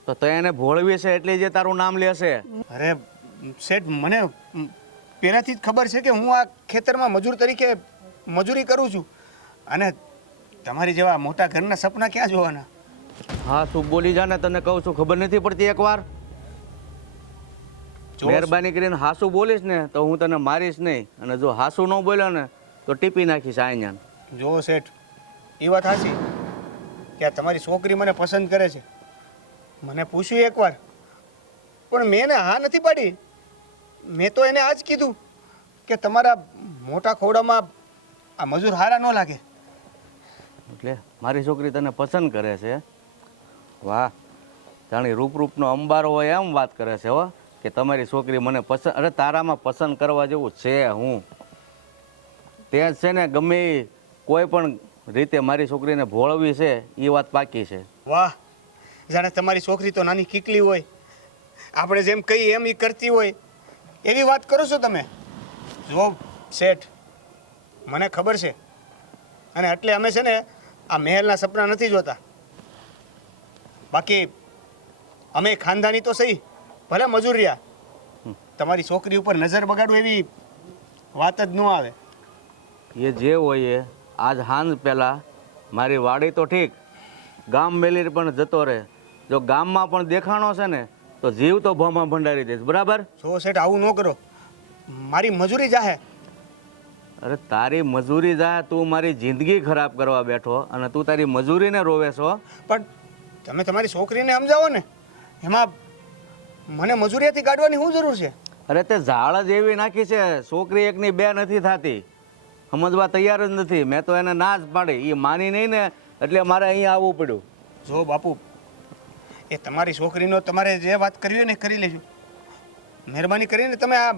તો તે એને ભોળવી છે એટલે જે તારું નામ લેશે. અરે શેઠ, મને પહેલાંથી જ ખબર છે કે હું આ ખેતરમાં મજૂર તરીકે મજૂરી કરું છું. અને તમારી જેવા મોટા ઘરના સપના ક્યાં જોવાના? હા, શું બોલી જા ને, તને કહું છું. ખબર નથી પડતી એકવાર? મહેરબાની કરીને હાસુ બોલીશ ને તો હું તને મારીશ નહીં. અને જો હાસુ ન બોલ્યો ને તો ટીપી નાખીશ અહીંયા. જો શેઠ, એ વાત સાચી કે આ તમારી છોકરી મને પસંદ કરે છે. મને પૂછ્યું એકવાર, પણ મેં એને હા નથી પાડી. મેં તો એને આ જ કીધું કે તમારા મોટા ખોડામાં આ મજૂર હારા ન લાગે. એટલે મારી છોકરી તને પસંદ કરે છે? વાહ, જાણી રૂપનો અંબારો હોય એમ વાત કરે છે હો, કે તમારી છોકરી મને પસંદ. અરે તારામાં પસંદ કરવા જેવું છે હું. તે જ છે ને, ગમે કોઈ પણ રીતે મારી છોકરીને ભોળવી છે એ વાત પાકી છે. વાહ, જાણે તમારી છોકરી તો નાની કીકલી હોય, આપણે જેમ કહીએ એમ એ કરતી હોય એવી વાત કરો છો તમે. જો શેઠ, મને ખબર છે. અને એટલે અમે છે ને આ મહેલના સપના નથી જોતા. બાકી અમે ખાનદાની તો સહી, ભલે મજૂર રહ્યા. તમારી છોકરી ઉપર નજર બગાડવું એવી વાત જ ન આવે. એ જે હોય એ આજ હાંજ પહેલાં મારી વાડી તો ઠીક, ગામ મેલી પણ જતો રહે. જો ગામમાં પણ દેખાણો છે ને તો જીવ તો ભોમાં ભંડારી દઈશ. બરાબર? જો શેઠ, આવું ન કરો. મારી મજૂરી જાહે. અરે તારી મજૂરી જાય, તું મારી જિંદગી ખરાબ કરવા બેઠો અને તું તારી મજૂરીને રોવે છો. પણ તમે તમારી છોકરીને સમજાવો ને. એમાં મને મજૂરીયાથી કાઢવાની શું જરૂર છે? અરે તે ઝાડ જ એવી નાખી છે, છોકરી એકની બે નથી થતી. સમજવા તૈયાર જ નથી. મેં તો એને ના જ પાડી. એ માની નહીં ને એટલે મારે અહીંયા આવવું પડ્યું. જો બાપુ, એ તમારી છોકરીનો તમારે જે વાત કરવી હોય ને કરી લેજો. મહેરબાની કરીને તમે આ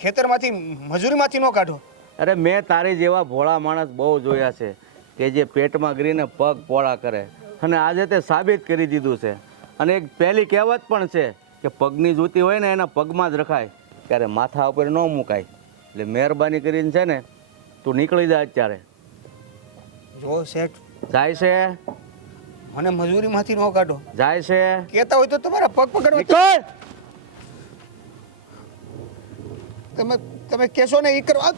ખેતરમાંથી મજૂરીમાંથી ન કાઢો. અરે મેં તારી જેવા ભોળા માણસ બહુ જોયા છે કે જે પેટમાં ગરીને પગ પોળા કરે, અને આજે તે સાબિત કરી દીધું છે. અને એક પહેલી કહેવત પણ છે કે પગની જૂતી હોય ને એના પગમાં જ રખાય, ત્યારે માથા ઉપર ન મુકાય. એટલે મહેરબાની કરીને છે ને તું નીકળી જા અત્યારે. જો શેઠ, જાય છે? મને મજૂરીમાંથી ન કાઢો. જાય છે? કહેતા હોય તો તમારા પગ પકડવા. નીકળ! તમે કહેશો ને એ કરવા.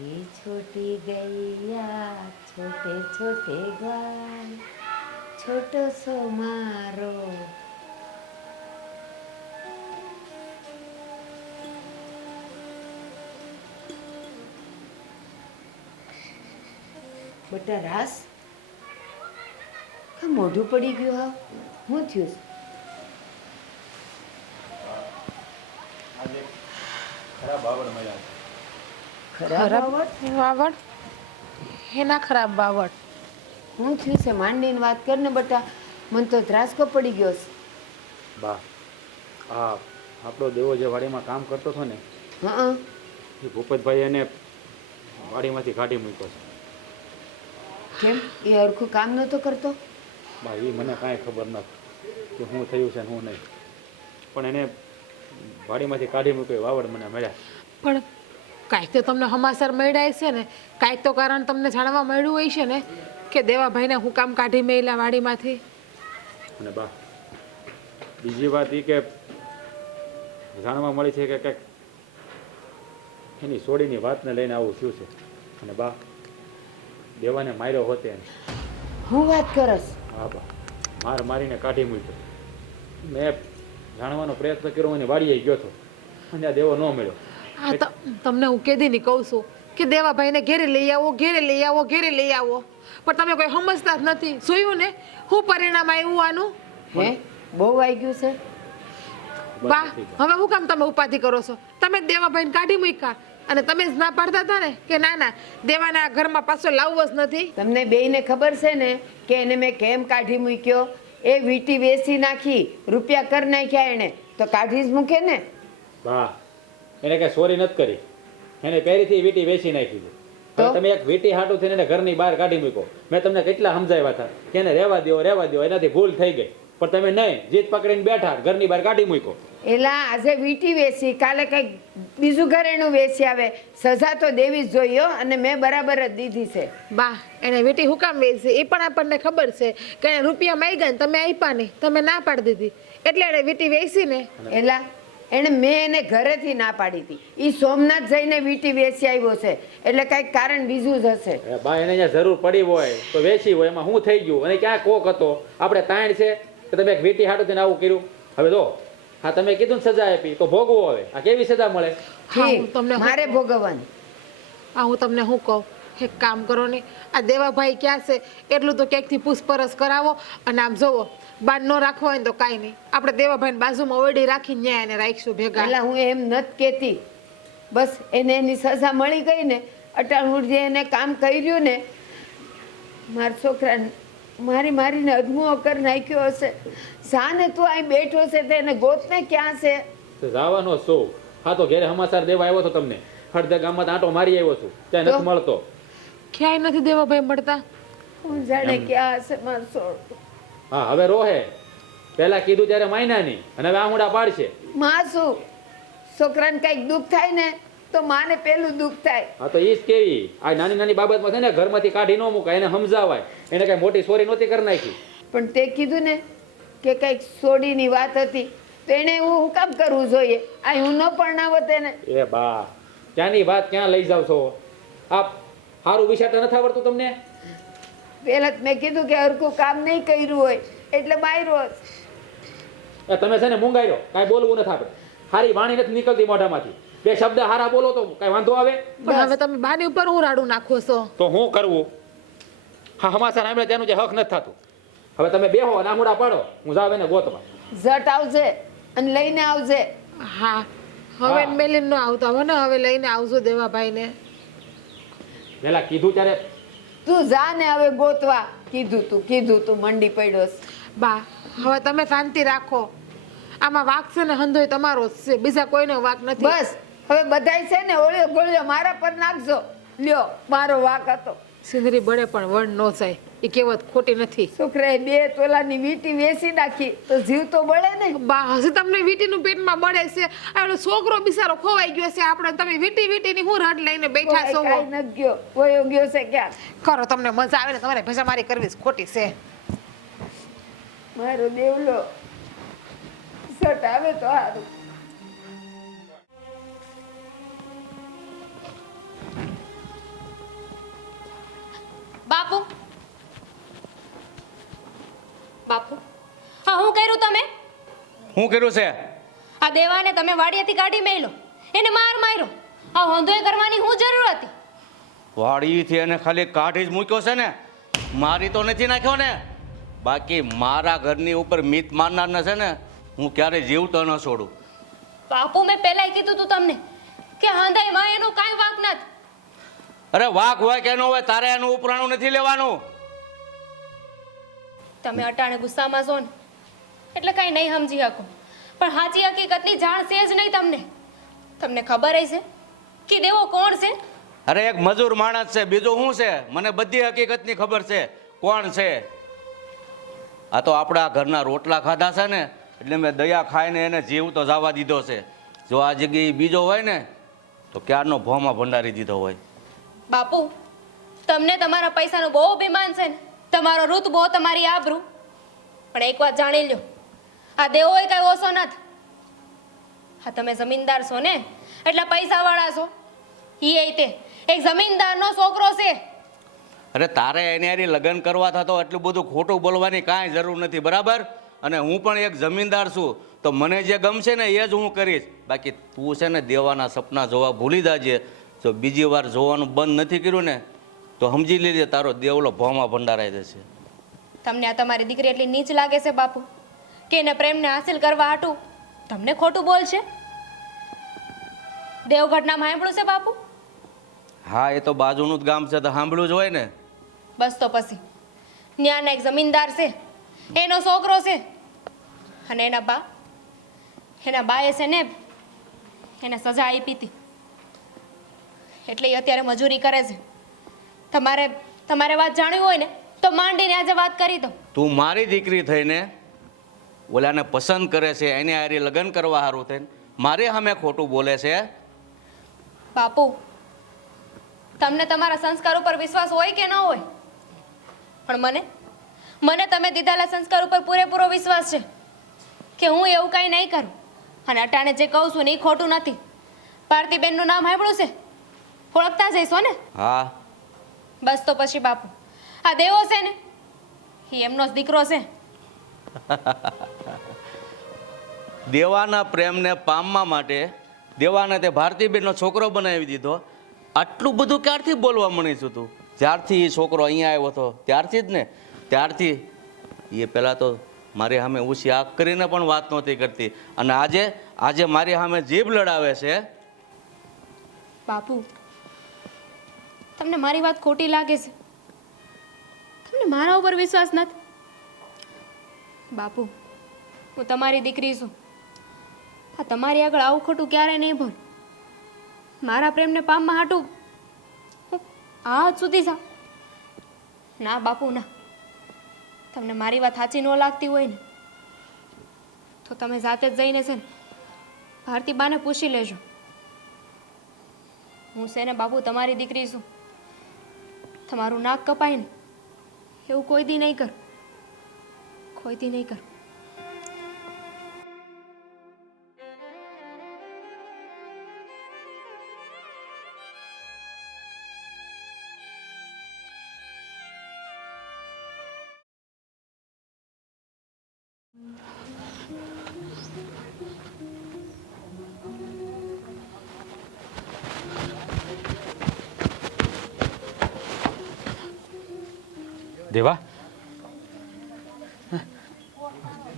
छोटी छोटी गैया छोटे छोटे ग्वाल छोटो सो मारो બેટા રાસ કા મોઢું પડી ગયું. હા, હું થયું? ખરાબ આવડ મળ્યા. ખરાબ વાવડ? એના ખરાબ વાવડ? હું થયું છે? માંડીને વાત કર ને બેટા, મને તો ત્રાસકો પડી ગયો છે. બા, હા, આપણો દેવો જે વાડીમાં કામ કરતો હતો ને, હા, એ ભૂપતભાઈ એને વાડીમાંથી કાઢી મૂક્યો છે. કેમ? એ હરખું કામ નહોતો કરતો? બા, એ મને કાંઈ ખબર નથી કે શું થયું છે ને શું નહીં, પણ એને વાડીમાંથી કાઢી મૂક્યો. વાવડ મને મળ્યા. પણ કાંઈક તો તમને સમાચાર મળ્યા છે ને, કાંઈક તો કારણ તમને જાણવા મળ્યું હોય છે ને કે દેવાભાઈને હું કામ કાઢી મેલા વાડીમાંથી. અને બા, બીજી વાત એ કે જાણવા મળી છે કે કંઈક એની સોડીની વાતને લઈને આવું થયું છે. અને બા, દેવાને માર્યો હોતે. હું વાત કરસ? હા બા માર મારીને કાઢી મૂક્યો. મેં જાણવાનો પ્રયત્ન કર્યો અને વાડીએ ગયો હતો અને આ દેવો ન મળ્યો. આ તમને હું કેદી ની કહું છું કે દેવાભાઈને ઘેરે લઈ આવો, ઘેરે લઈ આવો, ઘેરે લઈ આવો, પણ તમે કોઈ સમજતા જ નથી. જોયું ને શું પરિણામ આવ્યું આનું? હે બહુ વાગ્યું છે. બા હવે હું કામ તમે ઉપાધિ કરો છો? તમે જ દેવાભાઈને કાઢી મૂક્યા અને તમે જ ના પાડતા હતા ને કે ના ના દેવાને આ ઘરમાં પાછો લાવવો જ નથી. તમને બેયને ખબર છે ને કે એને મેં કેમ કાઢી મૂક્યો? એ વીટી વેચી નાખી, રૂપિયા કરી નાખ્યા એને, તો કાઢી જ મૂકે ને. બા એને કઈ ચોરી નથી કરી, એને પહેરીથી વીટી વેચી નાખી છે. તો? હવે તમે એક વીટી હાટું થઈને એને ઘરની બહાર કાઢી મૂકો. મેં તમને કેટલા સમજાવ્યા હતા કે એને રહેવા દો, એનાથી ભૂલ થઈ ગઈ, પણ તમે નહીં, જીત પકડીને બેઠા, ઘરની બહાર કાઢી મૂકો. એલા આજે વીટી વેચી, કાલે કંઈક બીજું ઘરેણું વેચી આવે, સજા તો દેવી જ જોઈએ હો, અને મેં બરાબર જ દીધી છે. બા એને વીટી હું કામ વેચી એ પણ આપણને ખબર છે કે એને રૂપિયા માંગ્યા ને તમે આપ્યા નહીં, તમે ના પાડી દીધી એટલે એને વીટી વેચી ને. એલા મેં એને ઘરેથી ના પાડી હતી. એ સોમનાથ જઈને વીટી વેચી આવ્યો છે, એટલે કંઈક કારણ બીજું જ હશે. બા એને અહીંયા જરૂર પડી હોય તો વેચી હોય, એમાં શું થઈ ગયું? અને ક્યાં કોક હતો? આપણે તાણ છે કે તમે એક વીટી હાટું થઈને આવું કર્યું. હવે જો હા તમે કીધું ને સજા આપી તો ભોગવો. હવે આ કેવી સજા મળે? હા, હું તમને મારે ભોગવવાનું. હું તમને શું કહું, એક કામ કરો ને, આ દેવાભાઈ ક્યાં છે એટલું તો ક્યાંકથી પૂછપરછ કરાવો. અને આમ જોવો બાર ન રાખવા હોય ને તો કાંઈ નહીં, આપણે દેવાભાઈને બાજુમાં ઓરડી રાખીને ન્યાય એને રાખીશું ભેગા. એટલે હું એમ નથી કહેતી, બસ એને એની સજા મળી ગઈ ને, અટાણું જે એને કામ કર્યું ને, મારા છોકરાને મારીને અધમુઓ કરી નાખ્યો હશે. જાને તું અહીં બેઠો છે તો એને ગોતને ક્યાં છે? જવાનો શું? હા તો ઘેરે સમાચાર દેવા આવ્યો હતો તમને, અડધા ગામમાં આંટો મારી આવ્યો છું, ત્યાં નથી મળતો. ક્યાંય નથી દેવાભાઈ મળતા. હું જાણે ક્યાં હશે મારો છોકરો. હા હવે રોહે, પહેલા કીધું ત્યારે માયના નહીં અને હવે આંગળા પાડશે. માં શું, છોકરાને કંઈક દુઃખ થાય ને તો માને પેલું દુઃખ થાય. હા તો ઈ જ કેવી, આ નાની નાની બાબતમાં છે ને ઘરમાંથી કાઢી ન મુકાય, એને સમજાવાય. એને કઈ મોટી ચોરી નહોતી કરી નાખી. પણ તે કીધું ને કે કંઈક સોડીની વાત હતી, તો એને હું કામ કરવું જોઈએ? આ હું ન પરણાવત એને. એ બા ક્યાંની વાત ક્યાં લઈ જાવ છો આપ? સારું વિચારતા નથી આવડતું તમને? પેલા મેં કીધું કે હરખું કામ નહીં કર્યું હોય એટલે માર્યો. તમે છે ને મૂંગાઈ કાંઈ બોલવું નથી આપણે. સારી વાણી નથી નીકળતી મોઢામાંથી. બે શબ્દ હારા બોલો તો કઈ વાંધો આવે? પણ હવે તમે બાની ઉપર હું રાડું નાખો છો. તો શું કરવું? હા હમાસા સાંભળે તેનું જે હક નથી થતું. હવે તમે બેહો અને આંગળા પાડો, હું જાવ એને ગોતવા. ઝટ આવજે અને લઈને આવજે. હા હવે મેલીને ન આવતા હોય ને, હવે લઈને આવજો દેવાભાઈને. પેલા કીધું ત્યારે તું જા ને હવે ગોતવા. કીધું તું મંડી પડ્યો છે. બા હવે તમે શાંતિ રાખો. આમાં વાક છે ને હંધોય તમારો જ છે, બીજા કોઈનો વાક નથી. બસ હવે બધાય છે ને ઓળ્યો ગોળ્યો મારા પર નાખજો. લ્યો મારો વાક હતો. સિંદરી બળે પણ વણ ન જાય, એ કહેવત ખોટી નથી. છોકરાએ 2 તોલાની વીંટી વેચી નાખી તો જીવ તો બળે ને. બા હજી તમને વીટીનું પેટમાં બળે છે, આ છોકરો બિચારો ખોવાઈ ગયો છે. આપણે તમે વીટીની હું રડ લઈને બેઠા છો. કાંઈ નથી ગયો, વયો ગયો છે ક્યાં. કરો તમને મજા આવે ને, તમારે ભેજામારી કરવી જ ખોટી છે. મારો દેવલો સટ આવે તો સારું. બાપુ બાપુ હા હું કર્યું તમે? શું કર્યું છે? આ દેવાને તમે વાડિયાથી કાઢી મેલ્યો, એને માર્યો. આ હોંધોય કરવાની શું જરૂર હતી? વાડીથી એને ખાલી કાઢી જ મૂક્યો છે ને, મારી તો નથી નાખ્યો ને. બાકી મારા ઘરની ઉપર મીત મારનારને છે ને હું ક્યારે જીવતો ન છોડું. બાપુ મેં પહેલાય કીધું તું તમને કે હાંધાઈ માં એનો કાંઈ વાંક નથી. અરે વાક હોય કે ન હોય, તારે એનું ઉપરાણું નથી લેવાનું. તમે અટાણે ગુસ્સામાં છો ને એટલે કાંઈ નહીં સમજી શકો, પણ સાચી હકીકતની જાણ છે જ નહીં તમને. તમને ખબર હશે કે દેવો કોણ છે? અરે એક મજૂર માણસ છે, બીજું શું છે? મને બધી હકીકતની ખબર છે કોણ છે. આ તો આપણા ઘરના રોટલા ખાધા છે ને એટલે મેં દયા ખાઈને એને જીવ તો જવા દીધો છે. જો આ જગ્યાએ બીજો હોય ને તો ક્યારનો ભોમાં ભંડારી દીધો હોય. બાપુ તમને તમારા પૈસાનું બહુ અભિમાન છે ને, તમારો રૂતબો, તમારી આબરૂ. પણ એક વાત જાણી લ્યો, આ દેવો એ કઈ ઓછો નથી. હા તમે જમીનદાર છો ને એટલે પૈસા વાળા છો. ઈ તે એક જમીનદારનો છોકરો છે. અરે તારે એની હારી લગ્ન કરવા થતો એટલું બધું ખોટું બોલવાની કાંઈ જરૂર નથી, બરાબર? અને હું પણ એક જમીનદાર છું, તો મને જે ગમશે ને એ જ હું કરીશ. બાકી તું છે ને દેવાના સપના જોવા ભૂલી જાજે. જો બીજી વાર જોવાનું બંધ નથી કર્યું ને તો સમજી લેજે તારો દેવલો ભોમાં ભંડારાઈ જશે. તમને આ તમારી દીકરી એટલી નીચ લાગે છે બાપુ કે એને પ્રેમને હાસિલ કરવા હાટું તમને ખોટું બોલશે? દેવગઢ નામ સાંભળ્યું છે બાપુ? હા, એ તો બાજુનું જ ગામ છે તો સાંભળ્યું જ હોય ને. બસ તો પછી ન્યાના એક જમીનદાર છે, એનો છોકરો છે, અને એના બાએ છે ને એને સજા આપી હતી, એટલે એ અત્યારે મજૂરી કરે છે. તમારે વાત જાણવી હોય ને તો માંડીને આજે વાત કરી દો. તું મારી દીકરી થઈને ઓલાને પસંદ કરે છે, એને હારી લગ્ન કરવા સારું થઈને મારી સામે ખોટું બોલે છે. બાપુ, તમને તમારા સંસ્કાર ઉપર વિશ્વાસ હોય કે ન હોય, પણ મને તમે દીધેલા સંસ્કાર ઉપર પૂરેપૂરો વિશ્વાસ છે કે હું એવું કાંઈ નહીં કરું. અને અટાણે જે કહું છું ને એ ખોટું નથી. પાર્થીબેનનું નામ સાંભળ્યું છે? ઓળખતા જઈશો ને? હા, બસ તો પછી બાપુ, આ દેવો છે ને એ એમનો જ દીકરો છે. દેવાના પ્રેમને પામવા માટે દેવાને તે ભારતીબેનનો છોકરો બનાવી દીધો. આટલું બધું ક્યારથી બોલવા મળીશું તું? જ્યારથી એ છોકરો અહીંયા આવ્યો હતો ત્યારથી જ ને. ત્યારથી એ પહેલાં તો મારી સામે ઊંચી આંખ કરીને પણ વાત નહોતી કરતી, અને આજે મારી સામે જીભ લડાવે છે. બાપુ, તમને મારી વાત ખોટી લાગે છે? તમને મારા ઉપર વિશ્વાસ નથી? બાપુ, હું તમારી દીકરી છું. આ તમારી આગળ આવું ખોટું ક્યારેય નહીં બોલ. મારા પ્રેમને પામવા હાટું હું આજ સુધી સા ના બાપુ ના. તમને મારી વાત સાચી ન લાગતી હોય ને તો તમે જાતે જ જઈને છે ને ભારતીબાને પૂછી લેજો. હું છે ને બાપુ તમારી દીકરી છું. તમારું નાક કપાય ને એવું કોઈ દી નહીં કર, કોઈ દી નહીં કર. દેવા,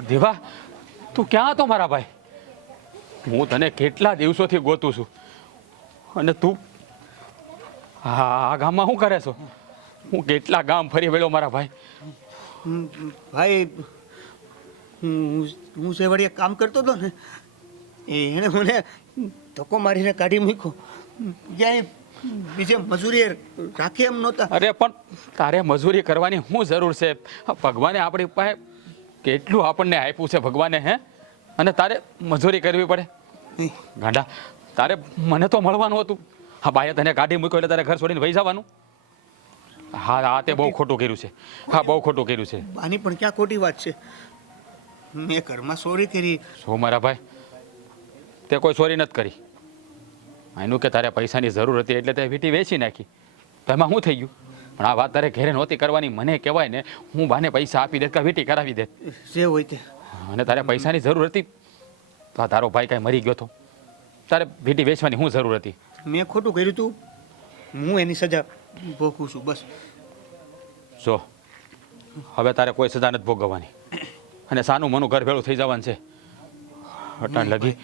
દેવા, તું ક્યાં હતો મારા ભાઈ? હું તને કેટલા દિવસોથી ગોતું છું, અને તું આ ગામમાં શું કરે છો? હું કેટલા ગામ ફરી વળ્યો મારા ભાઈ. ભાઈ, હું સેવડીએ કામ કરતો હતો ને, એણે મને ધક્કો મારીને કાઢી મૂક્યો. ક્યાંય બીજે મજૂરી રાખે એમ નહોતા. અરે પણ તારે મજૂરી કરવાની શું જરૂર છે? ભગવાને આપણી પાસે કેટલું આપણને આપ્યું છે ભગવાને, હે? અને તારે મજૂરી કરવી પડે? ગાંડા, તારે મને તો મળવાનું હતું. હા, બાએ તને કાઢી મૂક્યો એટલે તારે ઘર છોડીને વહી જવાનું? હા, આ તે બહુ ખોટું કર્યું છે. હા, બહુ ખોટું કર્યું છે. આની પણ ક્યાં ખોટી વાત છે? મેં ઘરમાં ચોરી કરી. શું મારા ભાઈ, તે કોઈ ચોરી નથી કરી. એનું કે તારે પૈસાની જરૂર હતી એટલે તે વીંટી વેચી નાખી, તો એમાં શું થઈ ગયું? પણ આ વાત તારે ઘરે નહોતી કરવાની. મને કહેવાય ને, હું બાને પૈસા આપી દેત કે વીંટી કરાવી દેત. જે હોય તે. અને તારે પૈસાની જરૂર હતી તો તારો ભાઈ કાંઈ મરી ગયો હતો, તારે વીંટી વેચવાની શું જરૂર હતી? મેં ખોટું કર્યું હતું, હું એની સજા ભોગવું છું, બસ. જો હવે તારે કોઈ સજા નથી ભોગવવાની, અને સાનું મનું ઘર ભેળું થઈ જવાનું છે. અટાણ લગી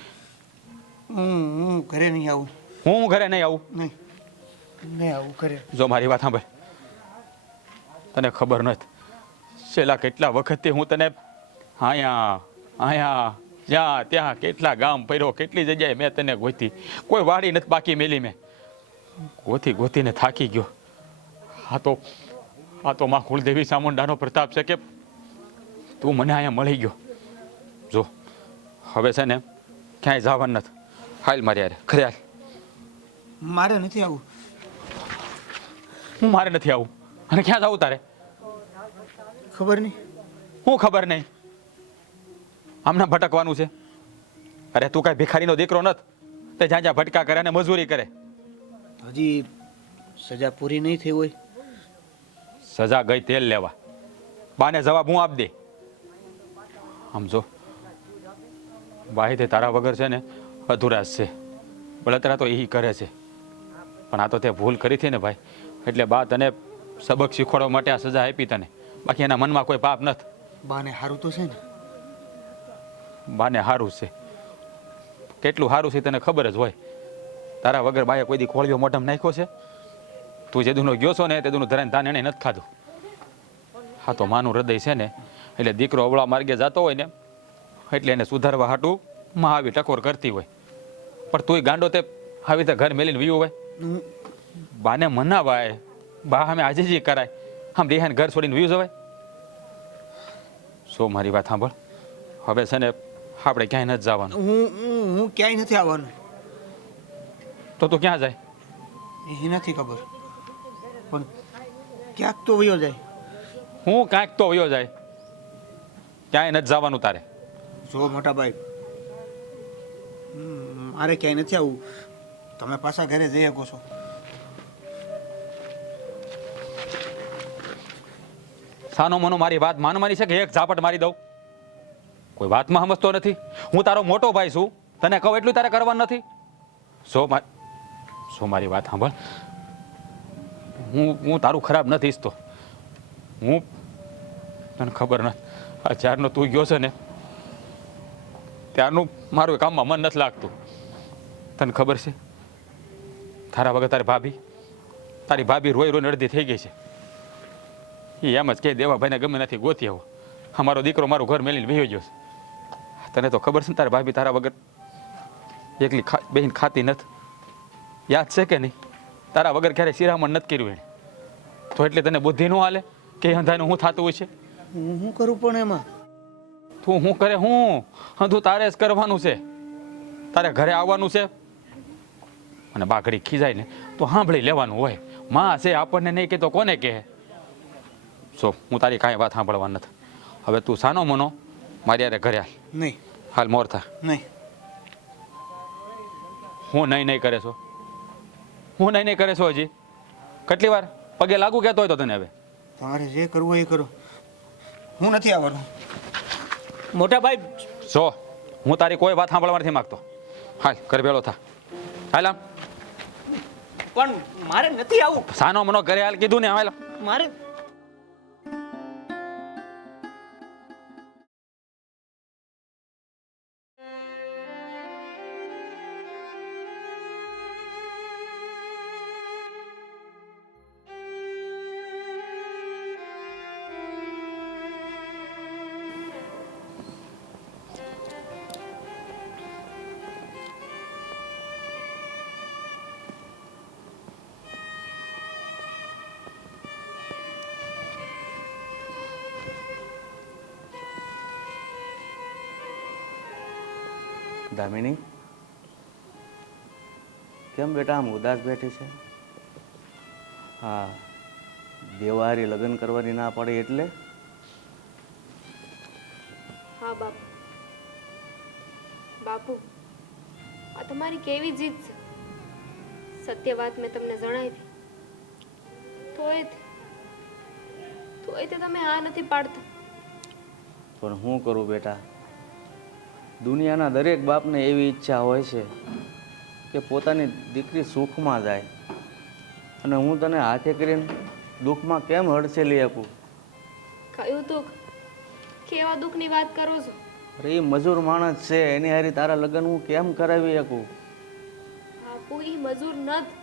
હું ઘરે નહીં આવું. હું ઘરે નહીં આવું? નહીં આવું ઘરે. જો મારી વાત સાંભળ, તને ખબર નથી છેલ્લા કેટલા વખતથી હું તને અહીંયા જ્યાં ત્યાં કેટલા ગામ ફર્યો, કેટલી જગ્યાએ મેં તને ગોતી. કોઈ વાડી નથી બાકી મેલી. મેં ગોતીને થાકી ગયો. આ તો માં કુળદેવી ચામુંડાનો પ્રતાપ છે કે તું મને અહીંયા મળી ગયો. જો હવે છે ને ક્યાંય જવાનું નથી. હાલ મારી યાર, ખરે હાલ. મારે નથી આવું. હું મારે નથી આવું? અને ક્યાં જવું તારે? ખબર નહીં. હું ખબર નહીં? આમના ભટકવાનું છે? અરે તું કાંઈ ભિખારીનો દીકરો નથી તે જ્યાં જ્યાં ભટકા કરે અને મજૂરી કરે. હજી સજા પૂરી નહીં થઈ હોય સજા ગઈ તેલ લેવા. બાને જવાબ હું આપ દે. આમ જો બાઈ તે તારા વગર છે ને અધુરાશ છે. બળતરા તો એ કરે છે, પણ આ તો તે ભૂલ કરી હતી ને ભાઈ, એટલે બા તને સબક શીખવાડવા માટે આ સજા આપી તને. બાકી એના મનમાં કોઈ પાપ નથી. બાને સારું તો છે ને? બાને સારું છે. કેટલું સારું છે તને ખબર જ હોય. તારા વગર બાએ કોઈ દી ખોળ્યો મોઢમ નાખ્યો છે? તું જે દુનો ગયો છો ને તે દુનું ધરાને તાને એને નથી ખાધું. હા તો માનું હૃદય છે ને, એટલે દીકરો અવળા માર્ગે જતો હોય ને એટલે એને સુધારવા હાટું માં આવી ટકોર કરતી હોય. પણ તુંય ગાંડો તે આવી રીતે ઘર મેલીને વીવું હોય. બાને મનાવાય, બા અમે આજે જ કરાય, આમ દેહાને ઘર છોડીને વીવું જવાય? સો મારી વાત સાંભળ, હવે છે ને આપણે ક્યાંય નથી જવાનું. હું ક્યાંય નથી આવવાનું. તો તું ક્યાં જાય? એ નથી ખબર, પણ ક્યાંક તો વયો જાય. હું કાંઈક તો વયો જાય. ક્યાંય નથી જવાનું તારે. જો મોટા ભાઈ, મારે ક્યાંય નથી આવવું. તમે પાછા ઘરે જઈ શકો છો. સાનો મનો મારી વાત માનવાની છે કે એક ઝાપટ મારી દઉં? કોઈ વાતમાં સમજતો નથી. હું તારો મોટો ભાઈ છું, તને કહું એટલું તારે કરવાનું નથી. શું મારી વાત સાંભળ, હું તારું ખરાબ નથી ઈચ્છતો. હું તને ખબર નથી, આ ચારનો તું ગયો છે ને ત્યારનું મારું કામમાં મન નથી લાગતું. તને ખબર છે તારા વગર તારી ભાભી રોઈ રોઈને અડધી થઈ ગઈ છે. એ એમ જ કે દેવાભાઈને ગમે નથી ગોતી આવો, અમારો દીકરો મારું ઘર મેલીને વહી ગયો છે. તને તો ખબર છે ને તારી ભાભી તારા વગર એકલી બેહીને ખાતી નથી. યાદ છે કે નહીં? તારા વગર ક્યારે શિરામણ નથી કર્યું એને. તો એટલે તને બુદ્ધિ ન હાલે કે અંધાનું શું થતું હોય છે? હું કરું પણ એમાં? તું શું કરે? હું અંધું તારે જ કરવાનું છે. તારે ઘરે આવવાનું છે અને બાઘડી ખીજાય ને તો સાંભળી લેવાનું હોય. માં છે આપણને નહીં કે તો કોને કહે? હું તારી કાંઈ વાત સાંભળવા નથી. હવે તું સાનો મનો મારી યારે ઘરે હાલ. નહીં. હાલ મોરથા. નહીં. હું નહીં કરે છો? હું નહીં કરે છો? હજી કેટલી વાર પગે લાગુ કહેતો હોય તો તને? હવે તમારે જે કરવું હોય એ કરો, હું નથી આવવાનું. મોટા ભાઈ હું તારી કોઈ વાત સાંભળવા નથી માંગતો. હાલ ઘરે ભેળો થા. હાલ આમ. પણ મારે નથી આવવું. સાનો મનો ઘરે હાલ કીધું ને. હાલ મારે દામિની, કેમ બેટા આમ ઉદાસ બેઠી છે? હા, દેવાહારી લગ્ન કરવાની ના પડે એટલે? હા બાપુ, આ તમારી કેવી જીદ છે? સત્ય વાત મેં તમને જણાવી, તોય તે તમે આ નથી પાડતા. પણ હું કરું બેટા, દુનિયાના દરેક બાપને એવી ઈચ્છા હોય છે કે પોતાની દીકરી સુખમાં જાય, અને હું તને હાથે કરીને દુઃખમાં કેમ હડસેલી આપું? કયું દુઃખ? કેવા દુઃખની વાત કરો છો? અરે એ મજૂર માણસ છે, એની હારી તારા લગ્ન હું કેમ કરાવી શકું? બાપુ, એ મજૂર નથી.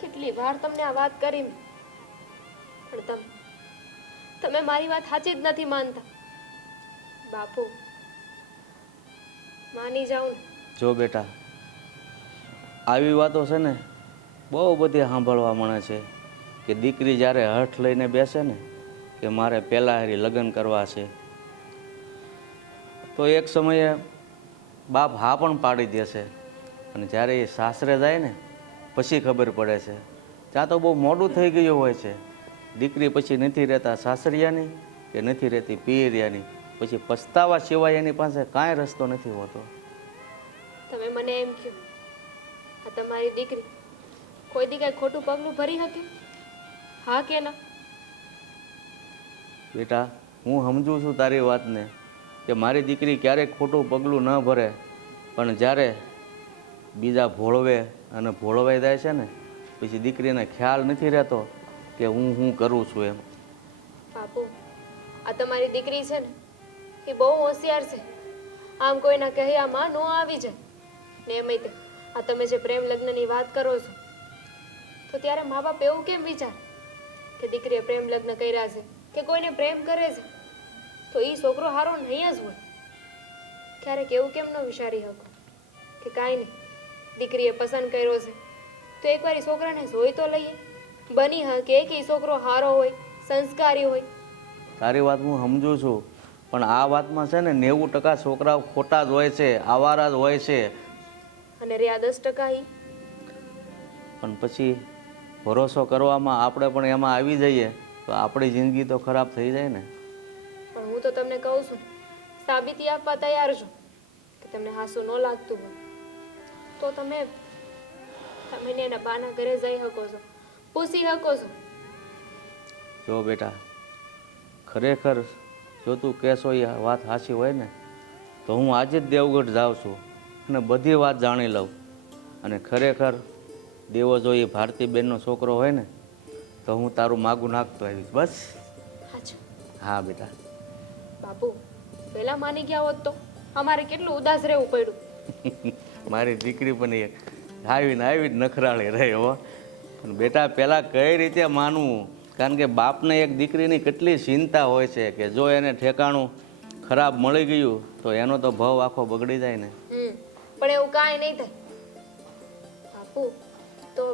કેટલી વાર તમને આ વાત કરી, પણ તમે મારી વાત સાચી જ નથી માનતા. બાપુ, માની જાઉં. જો બેટા, આવી વાતો છે ને બહુ બધી સાંભળવા મળે છે કે દીકરી જ્યારે હઠ લઈને બેસે ને કે મારે પહેલાં હારી લગ્ન કરવા છે, તો એક સમયે બાપ હા પણ પાડી દેશે, અને જ્યારે એ સાસરે જાય ને પછી ખબર પડે છે. ત્યાં તો બહુ મોડું થઈ ગયું હોય છે. દીકરી પછી નથી રહેતા સાસરિયાની કે નથી રહેતી પિયરિયાની, પછી પસ્તાવા સિવાય એની પાસે કાંઈ રસ્તો નથી હોતો. તમે મને એમ કહો, આ તમારી દીકરી કોઈ દી કાંઈ ખોટું પગલું ભરી હતી? હા કે ના? બેટા, હું સમજુ છું તારી વાતને કે મારી દીકરી ક્યારેક ખોટું પગલું ન ભરે, પણ જ્યારે બીજા ભોળવે અને ભોળવાઈ જાય છે ને પછી દીકરીને ખ્યાલ નથી રહેતો કે હું કરું છું એમ. બાપુ, આ તમારી દીકરી છે ને એ બહુ હોશિયાર છે. આમ કોઈના કહ્યામાં ન આવી જાય ને. એમાંય તે આ તમે જે પ્રેમ લગ્નની વાત કરો છો તો ત્યારે મા બાપ એવું કેમ વિચાર કે દીકરીએ પ્રેમ લગ્ન કર્યા છે કે કોઈને પ્રેમ કરે છે તો એ છોકરો હારો નહીં જ હોય? ક્યારેક એવું કેમ ન વિચારી શકો કે કાંઈ નહીં, દીકરીએ પસંદ કર્યો છે તો એકવાર એ છોકરાને જોઈ તો લઈએ. બની શકે કે એ છોકરો હારો હોય, સંસ્કારી હોય. તારી વાત હું સમજુ છું, પણ આ વાતમાં છે ને 90% છોકરાઓ ખોટા જ હોય છે, આવારા જ હોય છે. અને રહ્યા 10% ઈ પણ પછી ભરોસો કરવામાં આપણે પણ એમાં આવી જઈએ તો આપણી જિંદગી તો ખરાબ થઈ જાય ને. પણ હું તો તમને કહું છું, સાબિતી આપવા તૈયાર છું કે તમને હાસું ન લાગતું હોય તો તમે તમે એના બાના ઘરે જઈ શકો છો, પૂછી શકો છો. જો બેટા, ખરેખર જો તું કહેશો એ વાત સાચી હોય ને તો હું આજે જ દેવગઢ જાઉં છું અને બધી વાત જાણી લઉં. અને ખરેખર દેવો જો એ ભારતીબેનનો છોકરો હોય ને તો હું તારું માગું નાખતો આવીશ. બસ. સાચું? હા બેટા. બાપુ, પહેલા માની ગયા હોત તો અમારે કેટલું ઉદાસ રહેવું પડ્યું. મારી દીકરી પણ એક આવી જ નખરાળી રહી હો. પણ બેટા, પહેલાં કઈ રીતે માનવું? કારણ કે બાપને એક દીકરીની કેટલી ચિંતા હોય છે કે જો એને ઠેકાણું ખરાબ મળી ગયું તો એનો તો ભાવ આખો બગડી જાય ને. પણ એવું કાંઈ નહીં થાય. બાપુ, તો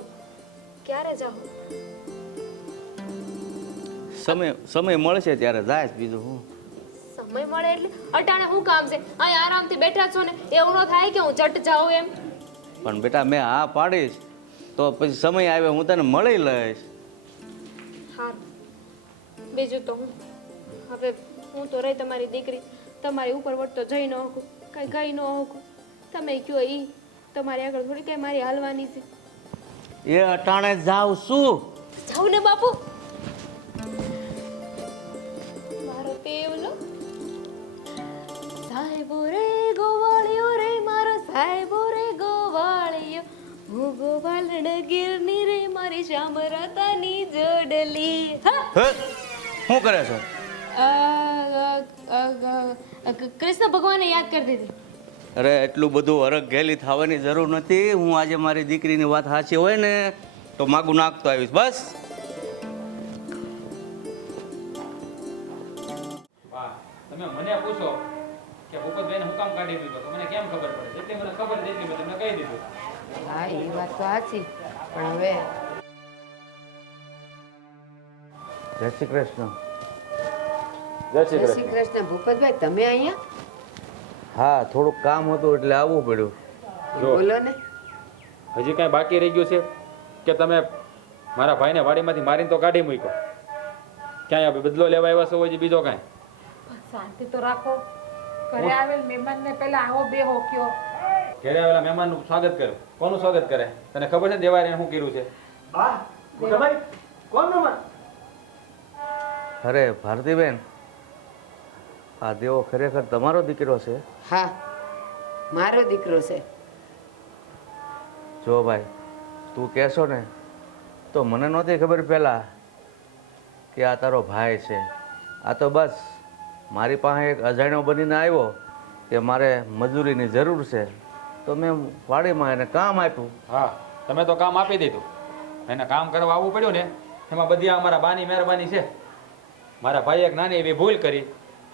ક્યારે જાઓ? સમય મળશે ત્યારે જાય. બીજું હું? સમય મળે એટલે અટાણે શું કામ છે? અહીં આરામથી બેઠા છો ને, એવું ન થાય કે હું ચટ જાઉં એમ? પણ બેટા, મેં હા પાડીશ તો પછી સમય આવે હું તને મળી લઈશ. હારું, બીજું તો હું હવે હું તો રહી તમારી દીકરી, તમારી ઉપર વટ તો જઈ ન શકું, કઈ ગઈ ન શકું. તમે કયો ઈ તમારી આગળ થોડી કઈ મારી હાલવાની છે. એ અટાણે જાવ શું? જાઉં ને બાપુ. મારો પેવલો સાહેબો રે ગોવાળિયો રે, મારો સાહેબો રે ગોવાળિયો, હું ગોવાલણ ગીરની રે, મારી શામરાતાની જોડલી. હા, શું કરે છો? કૃષ્ણ ભગવાને યાદ કરતી હતી. અરે, એટલું બધું હરખ ઘેલી થવાની જરૂર નથી. હું આજે મારી દીકરીની વાત સાચી હોય ને તો માગું નાખતો આવીશ. બસ. વાહ, તમે મને પૂછો કે ભૂપતભાઈને હું કામ કાઢી દીધો તો મને કેમ ખબર પડે? જેટલી મને ખબર છે એટલી મેં તમને કહી દીધું. હા, એ વાત તો સાચી, પણ હવે જય શ્રી કૃષ્ણ. જય શ્રી કૃષ્ણ. ભૂપતભાઈ, તમે અહીંયા? હા, થોડુંક કામ હતું એટલે આવવું પડ્યું. જો બોલો ને. હજી કાંઈ બાકી રહી ગયું છે કે તમે મારા ભાઈને વાડીમાંથી મારીને તો કાઢી મૂક્યો? ક્યાંય બદલો લેવા આવ્યા છો હજી બીજો કાંઈ? શાંતિ તો રાખો. ઘરે આવેલ મહેમાનને પહેલા આવો બેહો કયો. ઘરે આવેલા મહેમાનનું સ્વાગત કરે. કોનું સ્વાગત કરે? તને ખબર છે દેવારીને શું કર્યું છે? અરે ભારતીબેન, આ દેવો ખરેખર તમારો દીકરો છે? હા, મારો દીકરો છે. જો ભાઈ, તું કહેશો ને તો મને નહોતી ખબર પહેલાં કે આ તારો ભાઈ છે. આ તો બસ મારી પાસે એક અજાણ્યો બનીને આવ્યો કે મારે મજૂરીની જરૂર છે તો મેં વાડીમાં એને કામ આપ્યું. હા, તમે તો કામ આપી દીધું. એને કામ કરવા આવવું પડ્યું ને એમાં બધી અમારા બાની મહેરબાની છે. મારા ભાઈએ એક નાની એવી ભૂલ કરી,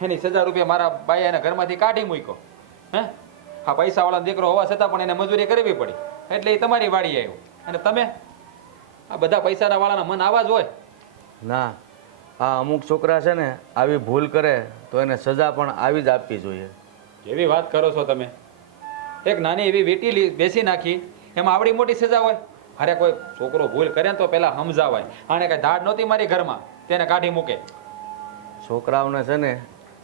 એની 1000 રૂપિયા મારા ભાઈએ એને ઘરમાંથી કાઢી મૂક્યો. હે, આ પૈસાવાળા દીકરો હોવા છતાં પણ એને મજૂરી કરવી પડી એટલે એ તમારી વાડી આવ્યો. અને તમે આ બધા પૈસાના વાળાના મન આવા જ હોય? ના, આ અમુક છોકરા છે ને આવી ભૂલ કરે તો એને સજા પણ આવી જ આપવી જોઈએ. કેવી વાત કરો છો તમે? એક નાની એવી વીંટી બેસી નાખી એમાં આવડી મોટી સજા હોય? અરે, કોઈ છોકરો ભૂલ કરે ને તો પહેલા સમજાવાય. આને કઈ દાઢ નહોતી મારી ઘરમાં, તેને કાઢી મૂકે. છોકરાઓને છે ને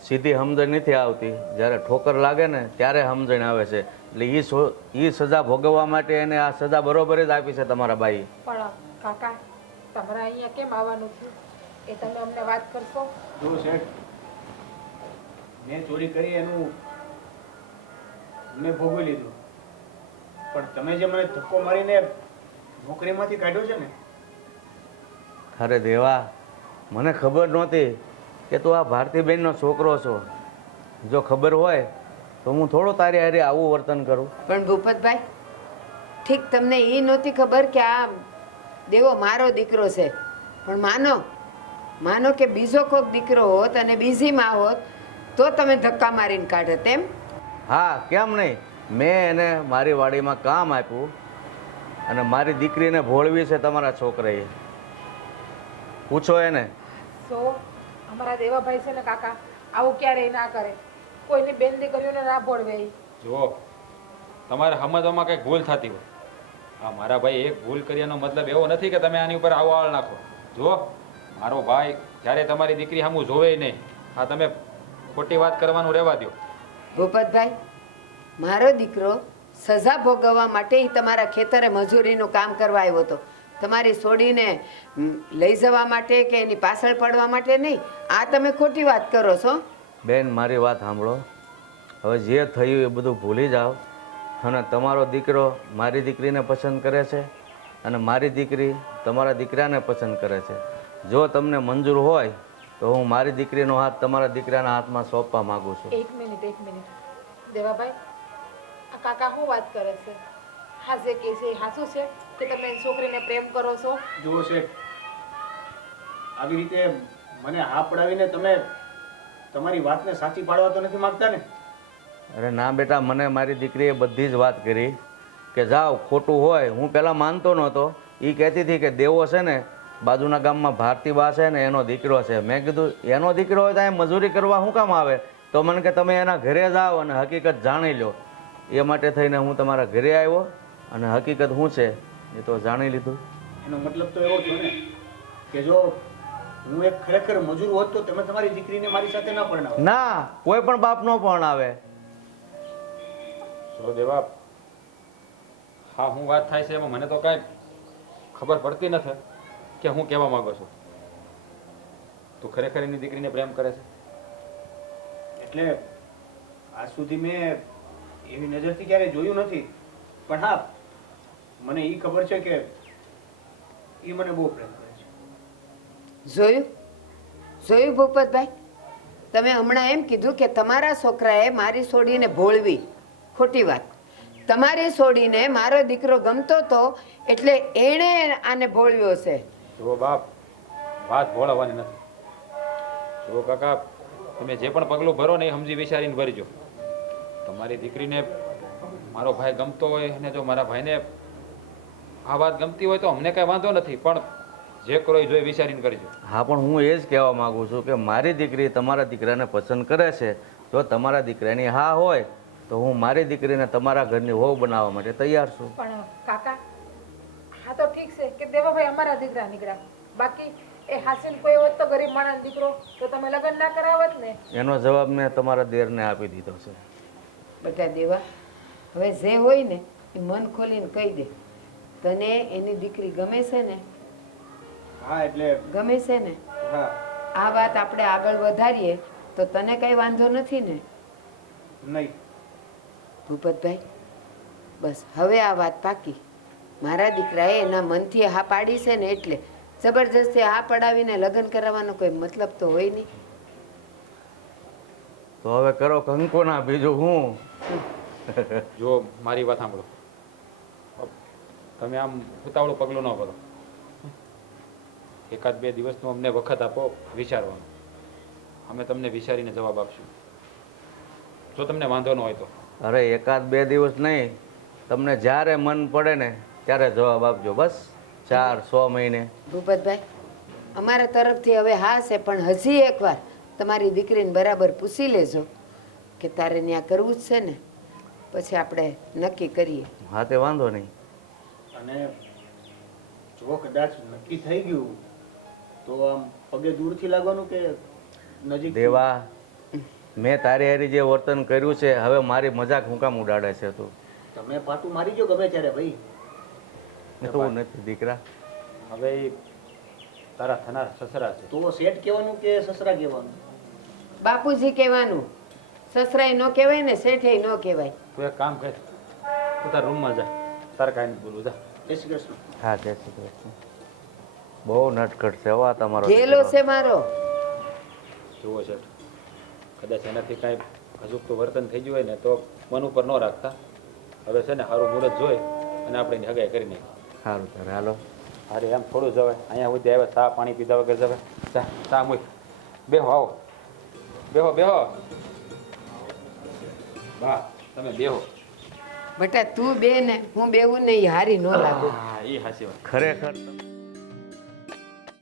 સીધી સમજણ નથી આવતી, જ્યારે ઠોકર લાગે ને ત્યારે સમજણ આવે છે. એટલે એ સજા ભોગવવા માટે એને આ સજા બરોબર જ આપી છે તમારા બાઈ. પણ કાકા, તમારે અહીંયા કેમ આવવાનું થયું એ તમે અમને વાત કરશો? જો શેઠ, મેં ચોરી કરી એનું મેં ભોગવી લીધું, પણ તમે જે મને ધક્કો મારીને નોકરીમાંથી કાઢ્યો છે ને, અરે દેવા, મને ખબર નહોતી કે તું આ ભારતીબેનનો છોકરો છો. જો ખબર હોય તો હું થોડો તારી હારે આવું વર્તન કરું. પણ ભૂપતભાઈ, ઠીક તમને એ નહોતી ખબર કે આ દેવો મારો દીકરો છે, પણ માનો કે બીજો કોઈક દીકરો હોત અને બીજી માં હોત તો તમે ધક્કા મારીને કાઢત એમ? હા, કેમ નહીં. મેં એને મારી વાડીમાં કામ આપ્યું અને મારી દીકરીને ભોળવી છે તમારા છોકરાએ. પૂછો એને. સો અમારા દેવાભાઈ છે ને કાકા, આવું ક્યારેય ના કરે. કોઈની બેન દીકરીઓને ના ભોળવે ઈ. જુઓ, તમારે સમજવામાં કંઈક ભૂલ થતી હોય. હા, મારા ભાઈ એક ભૂલ કર્યાનો મતલબ એવો નથી કે તમે આની ઉપર આવો આળ નાખો. જુઓ, મારો ભાઈ જ્યારે તમારી દીકરી સામું જોવે નહીં. હા, તમે ખોટી વાત કરવાનું રહેવા દો. ભૂપતભાઈ, મારો દીકરો સજા ભોગવવા માટે ઈ તમારા ખેતરે મજૂરીનું કામ કરવા આવ્યો હતો. તમારી છોડીને લઈ જવા માટે કે એની પાછળ પડવા માટે નહીં. આ તમે ખોટી વાત કરો છો. બેન, મારી વાત સાંભળો. હવે જે થયું એ બધું ભૂલી જાઓ અને તમારો દીકરો મારી દીકરીને પસંદ કરે છે અને મારી દીકરી તમારા દીકરાને પસંદ કરે છે. જો તમને મંજૂર હોય તો હું મારી દીકરીનો હાથ તમારા દીકરાના હાથમાં સોંપવા માંગુ છું. એક મિનિટ દેવાભાઈ, આ કાકા શું વાત કરે છે? હા, જે કે છે એ સાચું છે કે તમે એની છોકરીને પ્રેમ કરો છો? જુઓ શેઠ, આવી રીતે મને હા પડાવીને તમે તમારી વાતને સાચી પાડવા તો નથી માંગતા ને? અરે ના બેટા, મને મારી દીકરીએ બધી જ વાત કરી કે જાઓ, ખોટું હોય. હું પહેલાં માનતો નહોતો. એ કહેતી હતી કે દેવો છે ને બાજુના ગામમાં ભારતીબા છે ને એનો દીકરો છે. મેં કીધું એનો દીકરો હોય તો અહીં મજૂરી કરવા શું કામ આવે? તો મને કે તમે એના ઘરે જાઓ અને હકીકત જાણી લો. એ માટે થઈને હું તમારા ઘરે આવ્યો અને હકીકત શું છે એ તો જાણી લીધું. એનો મતલબ તો એવો થયો ને કે જો હું એક ખરેખર મજૂર હોત તો તમે તમારી દીકરીને મારી સાથે ના પરણાવો. ના, કોઈ પણ બાપ નો પણ આવે. જો દેવા, હા, હું વાત થાય છે એમાં મને તો કાંઈ ખબર પડતી નથી કે હું કહેવા માંગો છું. તું ખરેખર એની દીકરીને પ્રેમ કરે છે? એટલે આજ સુધી મેં એવી નજરથી ક્યારેય જોયું નથી, પણ હા, મને એ ખબર છે કે એ મને બહુ પ્રેમ કરે છે. જોયું ભૂપતભાઈ, તમે હમણાં એમ કીધું કે તમારા છોકરાએ મારી છોડીને ભોળવી. ખોટી વાત. તમારી છોડીને મારો દીકરો ગમતો હતો એટલે એણે આને ભોળવ્યો છે. જુઓ બાપ, વાત ભોળવવાની નથી. જુઓ કાકા, તમે જે પણ પગલું ભરો ને એ સમજી વિચારીને ભરજો. તમારી દીકરીને મારો ભાઈ ગમતો હોય અને જો મારા ભાઈને આ વાત ગમતી હોય તો અમને કાંઈ વાંધો નથી, પણ જે કરો એ જોઈ વિચારીને કરજો. હા, પણ હું એ જ કહેવા માંગુ છું કે મારી દીકરી તમારા દીકરાને પસંદ કરે છે. જો તમારા દીકરાની હા હોય તો હું મારી દીકરીને તમારા ઘરની વહુ બનાવવા માટે તૈયાર છું. પણ કાકા, હા તો ઠીક છે કે દેવાભાઈ અમારા દીકરા નીકળ્યા, બાકી એ હાસીન કોઈ હોત તો ગરીબ માણસ દીકરો તો તમે લગ્ન ના કરાવત ને? એનો જવાબ મેં તમારા દેરને આપી દીધો છે. બેટા દેવા, હવે જે હોય ને એ મન ખોલીને કહી દે. તને એની દીકરી ગમે છે ને? હા, એટલે ગમે છે ને? હા. આ વાત આપણે આગળ વધારીએ તો તને કઈ વાંધો નથી ને? નહીં. ભૂપતભાઈ, બસ હવે આ વાત પાકી. મારા દીકરાએ એના મનથી હા પાડી છે ને એટલે જબરજસ્તી હા પડાવીને લગ્ન કરાવવાનો કોઈ મતલબ તો હોય નહીં. તો હવે કરો કંકોના, બીજું હું. જો મારી વાત સાંભળો, તમે આમ ઉતાવળું પગલું ન ભરો. 1-2 દિવસનો અમને વખત આપો વિચારવાનો. અમે તમને વિચારીને જવાબ આપશું, જો તમને વાંધો ન હોય તો. અરે 1-2 દિવસ નહીં, તમને જ્યારે મન પડે ને ત્યારે જવાબ આપજો. બસ 4-6 મહિને. ભૂપતભાઈ, અમારા તરફથી હવે હા છે, પણ હજી એકવાર તમારી દીકરીને બરાબર પૂછી લેજો કે તારે ત્યાં કરવું જ છે ને, પછી આપણે નક્કી કરીએ. હા, તે વાંધો નહીં. અને જો કદાચ નક્કી થઈ ગયું તો આમ પગે દૂરથી લાગવાનું કે નજીક? દેવા, મેં તારી હારી જે વર્તન કર્યું છે હવે મારી મજાક હું કામ ઉડાડે છે તું? તમે પાટું મારી જો ગમે ત્યારે ભાઈ. એવું નથી દીકરા. હવે તારા થનાર સસરા છે. તો શેઠ કહેવાનું કે સસરા કહેવાનું? બાપુજી કહેવાનું. સસરાય ન કહેવાય ને શેઠે ન કહેવાય. તું એક કામ કર, તું તારા રૂમમાં જા, તારે કાંઈ નથી બોલવું, જા. જય શ્રી કૃષ્ણ. હા જય શ્રી કૃષ્ણ. બહુ નટખટ છે હો આ તમારો ગેલો દીકરો. છે મારો. જુઓ શેઠ, કદાચ એનાથી કાંઈ અજુગતું વર્તન થઈ ગયું હોય ને તો મન ઉપર ન રાખતા. હવે છે ને સારું મુહૂર્ત જોઈ અને આપણે એની હગાઈ કરી નાખી. સારું તારે હાલો. અરે એમ થોડું જવાય, અહીંયા સુધી આવે ચા પાણી પીધા વગર જવાય. ચા ચા મૂક, બેહો, આવો, બેહો બેહો. બા તમે બેહો. બેટા તું બે ને હું બેવું ને એ હારી ન લાગુ. હા એ હાચી વાત. ખરેખર